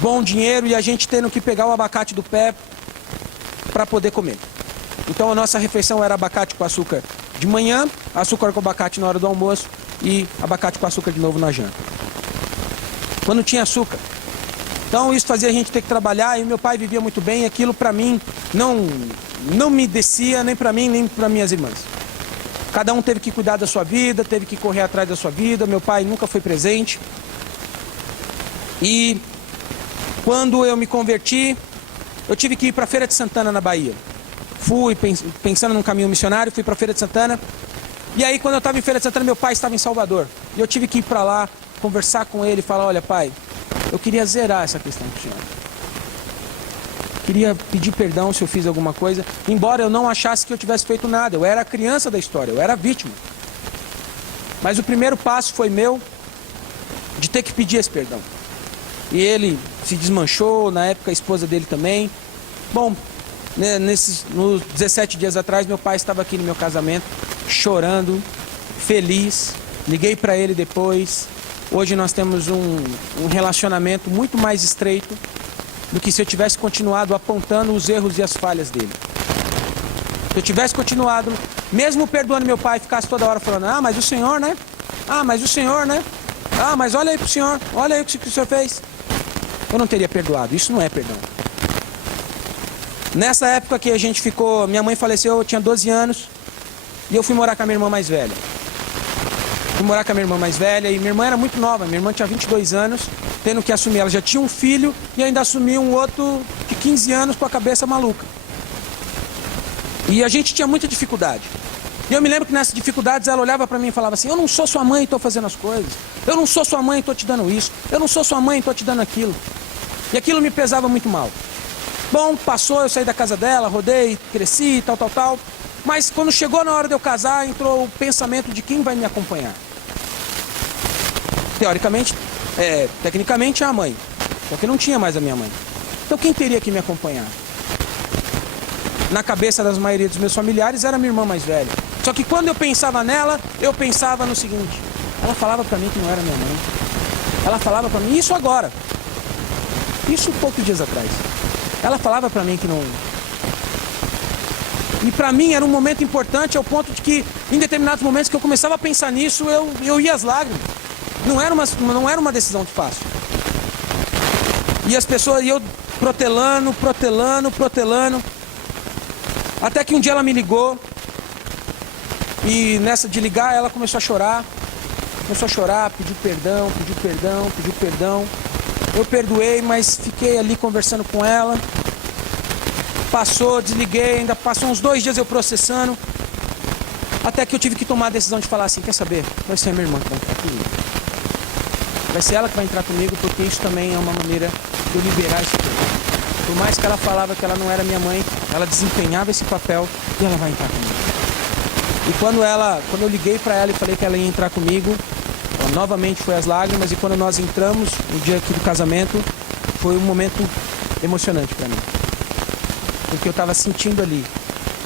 bom dinheiro e a gente tendo que pegar o abacate do pé para poder comer. Então a nossa refeição era abacate com açúcar de manhã, açúcar com abacate na hora do almoço e abacate com açúcar de novo na janta. Quando tinha açúcar. Então isso fazia a gente ter que trabalhar e meu pai vivia muito bem e aquilo para mim não me descia nem para mim nem para minhas irmãs. Cada um teve que cuidar da sua vida, teve que correr atrás da sua vida. Meu pai nunca foi presente. E quando eu me converti, eu tive que ir para a Feira de Santana na Bahia. Fui pensando num caminho missionário, fui para a Feira de Santana. E aí quando eu estava em Feira de Santana, meu pai estava em Salvador. E eu tive que ir para lá, conversar com ele e falar, olha pai, eu queria zerar essa questão com o senhor. Queria pedir perdão se eu fiz alguma coisa, embora eu não achasse que eu tivesse feito nada. Eu era a criança da história, eu era a vítima. Mas o primeiro passo foi meu, de ter que pedir esse perdão. E ele se desmanchou, na época a esposa dele também. Bom, nos 17 dias atrás, meu pai estava aqui no meu casamento, chorando, feliz. Liguei para ele depois. Hoje nós temos um relacionamento muito mais estreito do que se eu tivesse continuado apontando os erros e as falhas dele. Se eu tivesse continuado, mesmo perdoando meu pai, ficasse toda hora falando, ah, mas o senhor, né? Ah, mas o senhor, né? Ah, mas olha aí pro senhor, olha aí o que o senhor fez. Eu não teria perdoado, isso não é perdão. Nessa época que a gente ficou, minha mãe faleceu, eu tinha 12 anos, e eu fui morar com a minha irmã mais velha. Fui morar com a minha irmã mais velha, e minha irmã era muito nova, minha irmã tinha 22 anos, tendo que assumir, ela já tinha um filho e ainda assumiu um outro de 15 anos com a cabeça maluca. E a gente tinha muita dificuldade. E eu me lembro que nessas dificuldades ela olhava para mim e falava assim, eu não sou sua mãe e estou fazendo as coisas. Eu não sou sua mãe e estou te dando isso. Eu não sou sua mãe e estou te dando aquilo. E aquilo me pesava muito mal. Bom, passou, eu saí da casa dela, rodei, cresci, tal. Mas quando chegou na hora de eu casar, entrou o pensamento de quem vai me acompanhar. Teoricamente, tecnicamente é a mãe, porque não tinha mais a minha mãe. Então quem teria que me acompanhar? Na cabeça da maioria dos meus familiares era minha irmã mais velha. Só que quando eu pensava nela, eu pensava no seguinte, ela falava pra mim que não era minha mãe. Ela falava pra mim, isso agora. Isso poucos dias atrás. Ela falava pra mim que não... E pra mim era um momento importante ao ponto de que, em determinados momentos que eu começava a pensar nisso, eu ia às lágrimas. Não era uma decisão de fácil. E as pessoas, e eu protelando. Até que um dia ela me ligou. E nessa de ligar, ela começou a chorar. Pediu perdão. Eu perdoei, mas fiquei ali conversando com ela. Passou, desliguei, ainda passou uns 2 dias eu processando. Até que eu tive que tomar a decisão de falar assim, quer saber? Vai ser a minha irmã que vai entrar comigo. Vai ser ela que vai entrar comigo, porque isso também é uma maneira de eu liberar esse perdão. Por mais que ela falava que ela não era minha mãe, ela desempenhava esse papel e ela vai entrar comigo. E quando eu liguei para ela e falei que ela ia entrar comigo, ela novamente foi às lágrimas, e quando nós entramos no dia aqui do casamento, foi um momento emocionante para mim. Porque eu estava sentindo ali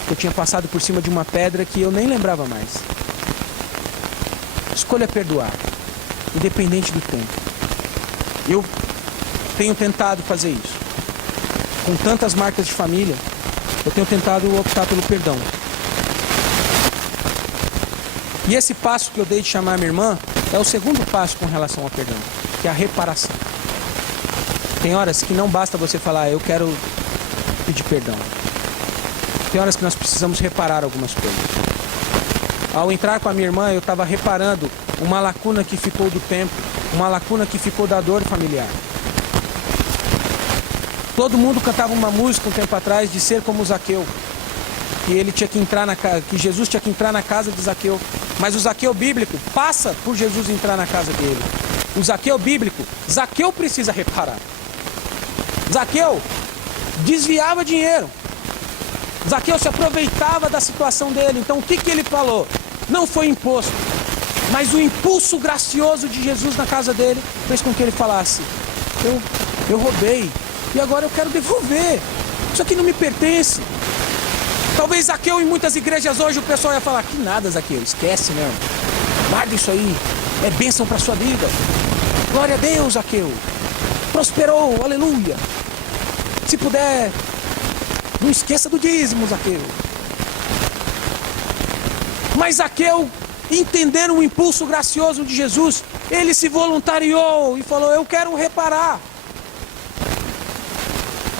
que eu tinha passado por cima de uma pedra que eu nem lembrava mais. Escolha perdoar, independente do tempo. Eu tenho tentado fazer isso. Com tantas marcas de família, eu tenho tentado optar pelo perdão. E esse passo que eu dei de chamar a minha irmã é o segundo passo com relação ao perdão, que é a reparação. Tem horas que não basta você falar, eu quero pedir perdão. Tem horas que nós precisamos reparar algumas coisas. Ao entrar com a minha irmã, eu estava reparando uma lacuna que ficou do tempo, uma lacuna que ficou da dor familiar. Todo mundo cantava uma música um tempo atrás de ser como Zaqueu, que ele tinha que entrar que Jesus tinha que entrar na casa de Zaqueu. Mas o Zaqueu bíblico passa por Jesus entrar na casa dele. O Zaqueu bíblico, Zaqueu precisa reparar. Zaqueu desviava dinheiro. Zaqueu se aproveitava da situação dele. Então o que ele falou? Não foi imposto, mas o impulso gracioso de Jesus na casa dele fez com que ele falasse, eu roubei e agora eu quero devolver. Isso aqui não me pertence. Talvez Zaqueu, em muitas igrejas hoje, o pessoal ia falar, que nada, Zaqueu, esquece, meu. Guarda isso aí, é bênção para sua vida. Glória a Deus, Zaqueu. Prosperou, aleluia. Se puder, não esqueça do dízimo, Zaqueu. Mas Zaqueu, entendendo o impulso gracioso de Jesus, ele se voluntariou e falou, eu quero reparar.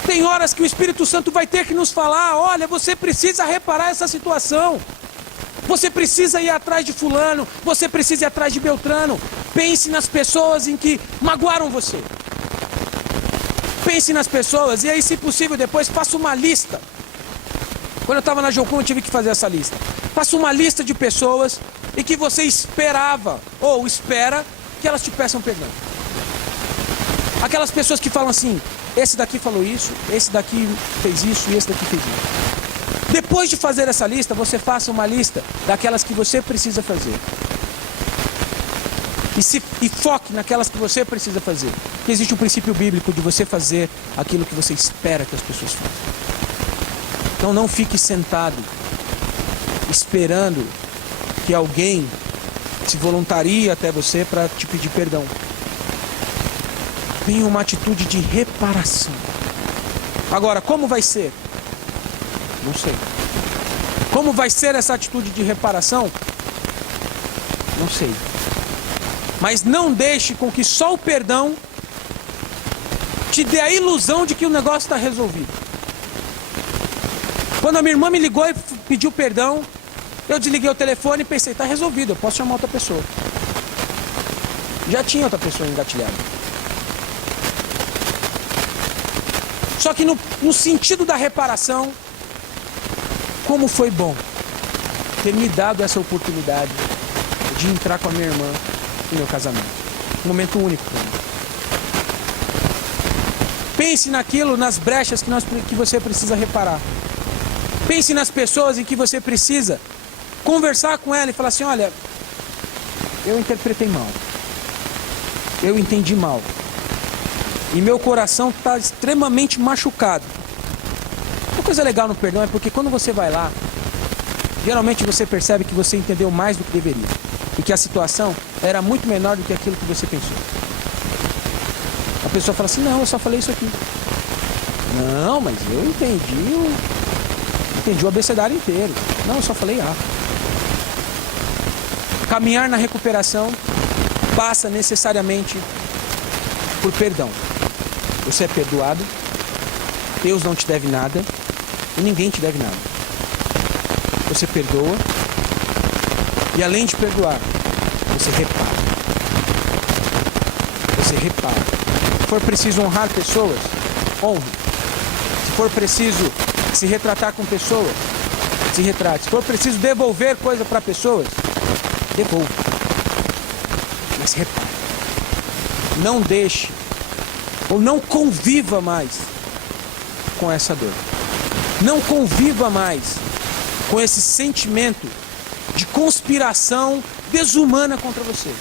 Tem horas que o Espírito Santo vai ter que nos falar, olha, você precisa reparar essa situação. Você precisa ir atrás de fulano, você precisa ir atrás de Beltrano. Pense nas pessoas em que magoaram você. Pense nas pessoas e aí, se possível, depois faça uma lista. Quando eu estava na Jocum, eu tive que fazer essa lista. Faça uma lista de pessoas e que você esperava ou espera que elas te peçam perdão. Aquelas pessoas que falam assim, esse daqui falou isso, esse daqui fez isso e esse daqui fez isso. Depois de fazer essa lista, você faça uma lista daquelas que você precisa fazer. E foque naquelas que você precisa fazer. Porque existe um princípio bíblico de você fazer aquilo que você espera que as pessoas façam. Então não fique sentado esperando que alguém se voluntarie até você para te pedir perdão. Tenha uma atitude de reparação. Agora, como vai ser? Não sei. Como vai ser essa atitude de reparação? Não sei. Mas não deixe com que só o perdão te dê a ilusão de que o negócio está resolvido. Quando a minha irmã me ligou e pediu perdão, eu desliguei o telefone e pensei, está resolvido, eu posso chamar outra pessoa. Já tinha outra pessoa engatilhada. Só que no sentido da reparação, como foi bom ter me dado essa oportunidade de entrar com a minha irmã no meu casamento. Um momento único para mim. Pense naquilo, nas brechas que você precisa reparar. Pense nas pessoas em que você precisa conversar com ela e falar assim, olha, eu interpretei mal. Eu entendi mal. E meu coração está extremamente machucado. Uma coisa legal no perdão é porque quando você vai lá, geralmente você percebe que você entendeu mais do que deveria. E que a situação era muito menor do que aquilo que você pensou. A pessoa fala assim, não, eu só falei isso aqui. Não, mas eu entendi o abecedário inteiro. Não, eu só falei A. Caminhar na recuperação passa necessariamente por perdão. Você é perdoado, Deus não te deve nada e ninguém te deve nada. Você perdoa e além de perdoar, você repara. Você repara. Se for preciso honrar pessoas, honre. Se for preciso se retratar com pessoas, se retrate. Se for preciso devolver coisa para pessoas, devolva. Mas repare. Não deixe ou não conviva mais com essa dor. Não conviva mais com esse sentimento de conspiração desumana contra você.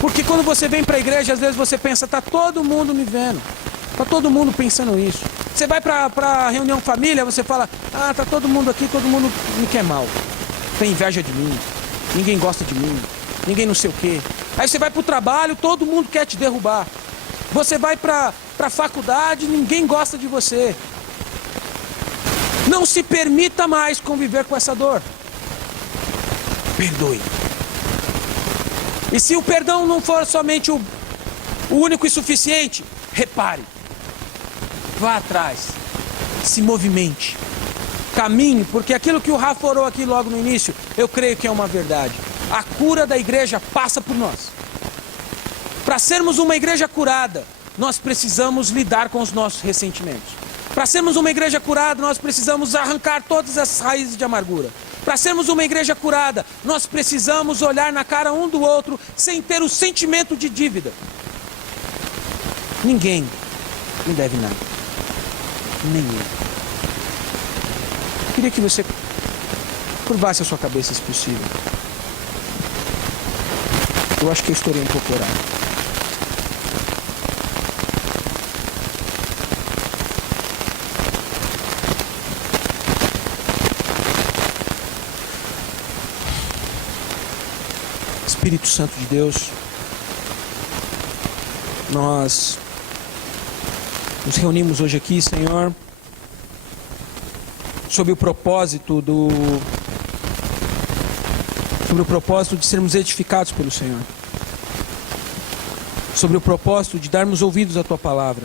Porque quando você vem para a igreja, às vezes você pensa, tá todo mundo me vendo. Tá todo mundo pensando isso. Você vai para reunião família, você fala, ah, tá todo mundo aqui, todo mundo me quer mal. Tem inveja de mim, ninguém gosta de mim, ninguém não sei o quê. Aí você vai para o trabalho, todo mundo quer te derrubar. Você vai para a faculdade, ninguém gosta de você. Não se permita mais conviver com essa dor. perdoe. E se o perdão não for somente o único e suficiente, repare, vá atrás, se movimente, caminhe, porque aquilo que o Rafa orou aqui logo no início, eu creio que é uma verdade. A cura da igreja passa por nós. Para sermos uma igreja curada, nós precisamos lidar com os nossos ressentimentos. Para sermos uma igreja curada, nós precisamos arrancar todas as raízes de amargura. Para sermos uma igreja curada, nós precisamos olhar na cara um do outro sem ter o sentimento de dívida. Ninguém me deve nada. Nem eu. Queria que você curvasse a sua cabeça, se possível. Eu acho que eu estourei um pouco o horário. Espírito Santo de Deus, nós nos reunimos hoje aqui, Senhor, sob o propósito de sermos edificados pelo Senhor, sobre o propósito de darmos ouvidos à Tua palavra,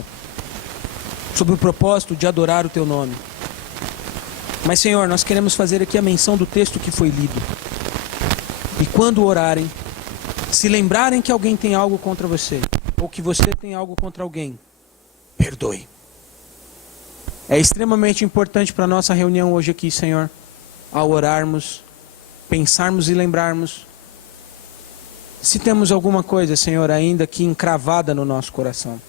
sobre o propósito de adorar o Teu nome. Mas, Senhor, nós queremos fazer aqui a menção do texto que foi lido. E quando orarem, se lembrarem que alguém tem algo contra você, ou que você tem algo contra alguém, perdoe. É extremamente importante para a nossa reunião hoje aqui, Senhor, ao orarmos, pensarmos e lembrarmos, se temos alguma coisa, Senhor, ainda que encravada no nosso coração.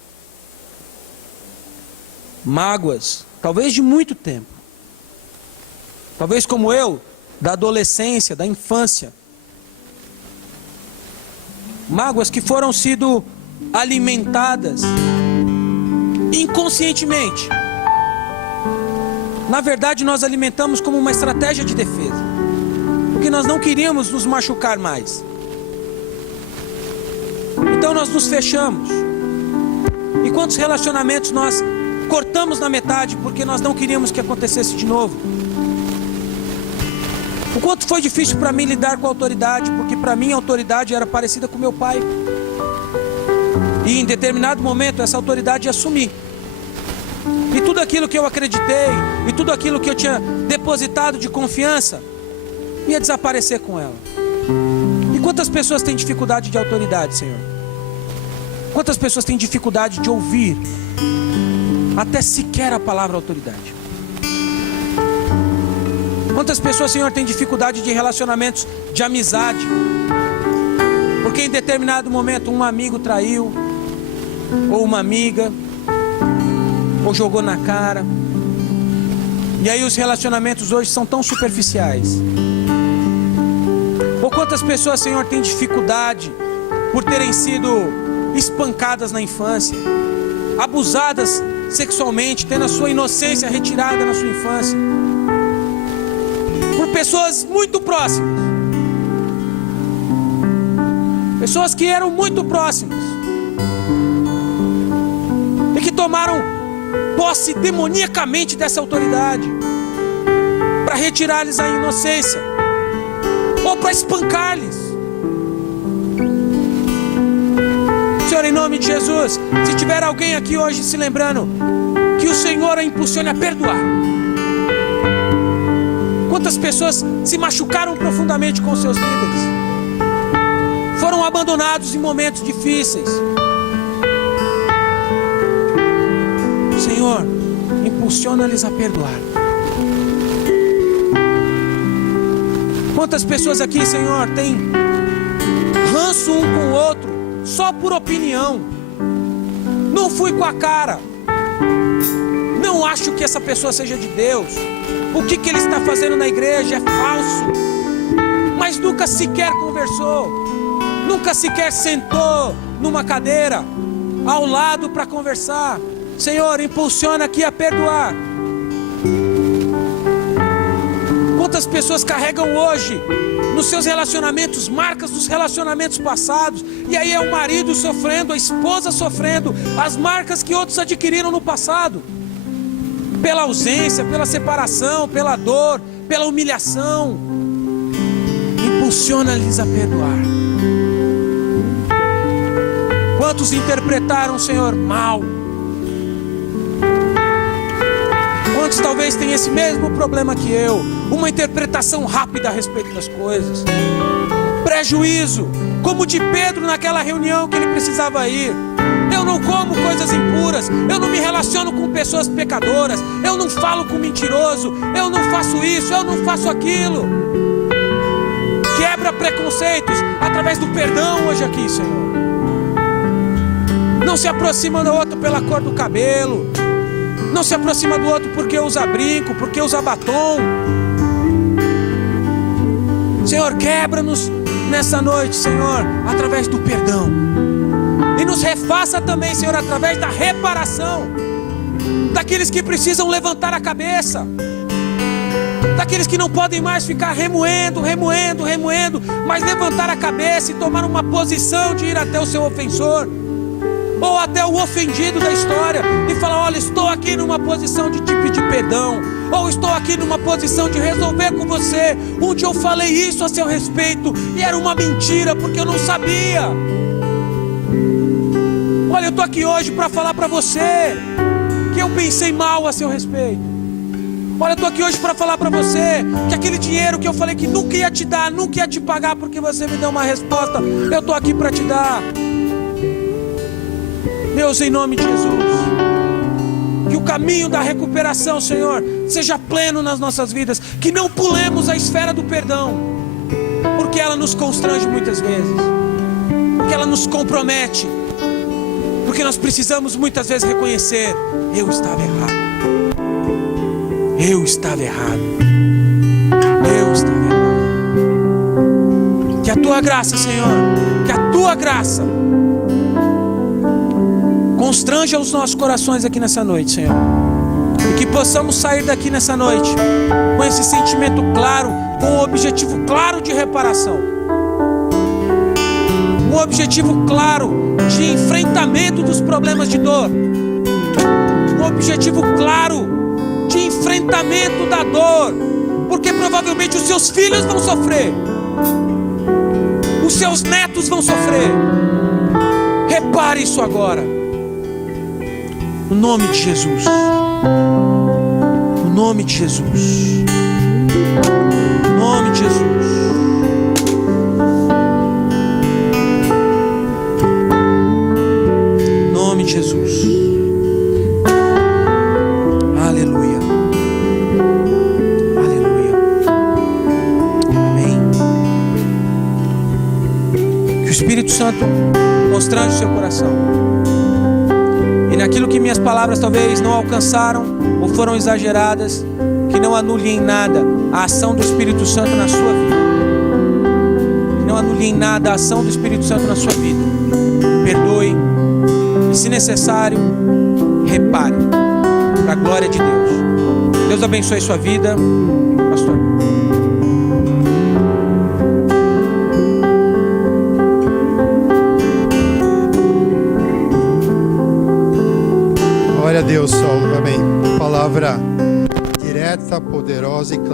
Mágoas, talvez de muito tempo. Talvez como eu, da adolescência, da infância. Mágoas que foram sido alimentadas inconscientemente. Na verdade, nós alimentamos como uma estratégia de defesa, porque nós não queríamos nos machucar mais. Então nós nos fechamos. E quantos relacionamentos nós cortamos na metade porque nós não queríamos que acontecesse de novo? O quanto foi difícil para mim lidar com a autoridade, porque para mim a autoridade era parecida com meu pai. E em determinado momento essa autoridade ia sumir. E tudo aquilo que eu acreditei, e tudo aquilo que eu tinha depositado de confiança, ia desaparecer com ela. E quantas pessoas têm dificuldade de autoridade, Senhor? Quantas pessoas têm dificuldade de ouvir até sequer a palavra autoridade? Quantas pessoas, Senhor, têm dificuldade de relacionamentos de amizade? Porque em determinado momento um amigo traiu, ou uma amiga, ou jogou na cara. E aí os relacionamentos hoje são tão superficiais. Ou quantas pessoas, Senhor, têm dificuldade por terem sido espancadas na infância, abusadas sexualmente, tendo a sua inocência retirada na sua infância, por pessoas muito próximas, pessoas que eram muito próximas e que tomaram posse demoniacamente dessa autoridade para retirar-lhes a inocência ou para espancar-lhes. Senhor, em nome de Jesus, se tiver alguém aqui hoje se lembrando, que o Senhor a impulsione a perdoar. Quantas pessoas se machucaram profundamente com seus líderes, foram abandonados em momentos difíceis. Senhor, impulsiona-lhes a perdoar. Quantas pessoas aqui, Senhor, têm ranço um com o outro só por opinião? Não fui com a cara, não acho que essa pessoa seja de Deus, o que ele está fazendo na igreja é falso, mas nunca sequer conversou, nunca sequer sentou numa cadeira ao lado para conversar. Senhor, impulsiona aqui a perdoar. Quantas pessoas carregam hoje nos seus relacionamentos marcas dos relacionamentos passados, e aí é o marido sofrendo, a esposa sofrendo as marcas que outros adquiriram no passado, pela ausência, pela separação, pela dor, pela humilhação. impulsiona-lhes a perdoar. Quantos interpretaram, Senhor, mal? Quantos talvez tenham esse mesmo problema que eu? Uma interpretação rápida a respeito das coisas. Prejuízo, como de Pedro naquela reunião que ele precisava ir. Eu não como coisas impuras, eu não me relaciono com pessoas pecadoras, eu não falo com mentiroso, eu não faço isso, eu não faço aquilo. Quebra preconceitos através do perdão hoje aqui, Senhor. Não se aproxima do outro pela cor do cabelo, não se aproxima do outro porque usa brinco, porque usa batom. Senhor, quebra-nos nessa noite, Senhor, através do perdão. E nos refaça também, Senhor, através da reparação daqueles que precisam levantar a cabeça, daqueles que não podem mais ficar remoendo, mas levantar a cabeça e tomar uma posição de ir até o seu ofensor, ou até o ofendido da história, e falar: olha, estou aqui numa posição de te pedir perdão, ou estou aqui numa posição de resolver com você. Um dia eu falei isso a seu respeito e era uma mentira, porque eu não sabia. Olha, eu estou aqui hoje para falar para você que eu pensei mal a seu respeito. Olha, eu estou aqui hoje para falar para você que aquele dinheiro que eu falei que nunca ia te dar, nunca ia te pagar, porque você me deu uma resposta, eu estou aqui para te dar. Deus, em nome de Jesus, que o caminho da recuperação, Senhor, seja pleno nas nossas vidas, que não pulemos a esfera do perdão, porque ela nos constrange muitas vezes, porque ela nos compromete, porque nós precisamos muitas vezes reconhecer: eu estava errado, eu estava errado, eu estava errado. Que a tua graça, Senhor, que a tua graça constranja os nossos corações aqui nessa noite, Senhor, e que possamos sair daqui nessa noite com esse sentimento claro, com um objetivo claro de reparação, um objetivo claro de enfrentamento dos problemas de dor, um objetivo claro de enfrentamento da dor, porque provavelmente os seus filhos vão sofrer, os seus netos vão sofrer. Repare isso agora, no nome de Jesus, no nome de Jesus, no nome de Jesus. No nome de Jesus. Aleluia. Aleluia. Amém. Que o Espírito Santo constrange o seu coração, e naquilo que minhas palavras talvez não alcançaram ou foram exageradas, que não anule em nada a ação do Espírito Santo na sua vida, que não anule em nada a ação do Espírito Santo na sua vida. Perdoe e, se necessário, repare, para a glória de Deus. Deus abençoe sua vida, pastor. Glória a Deus, Saulo, amém. Palavra direta, poderosa e clara.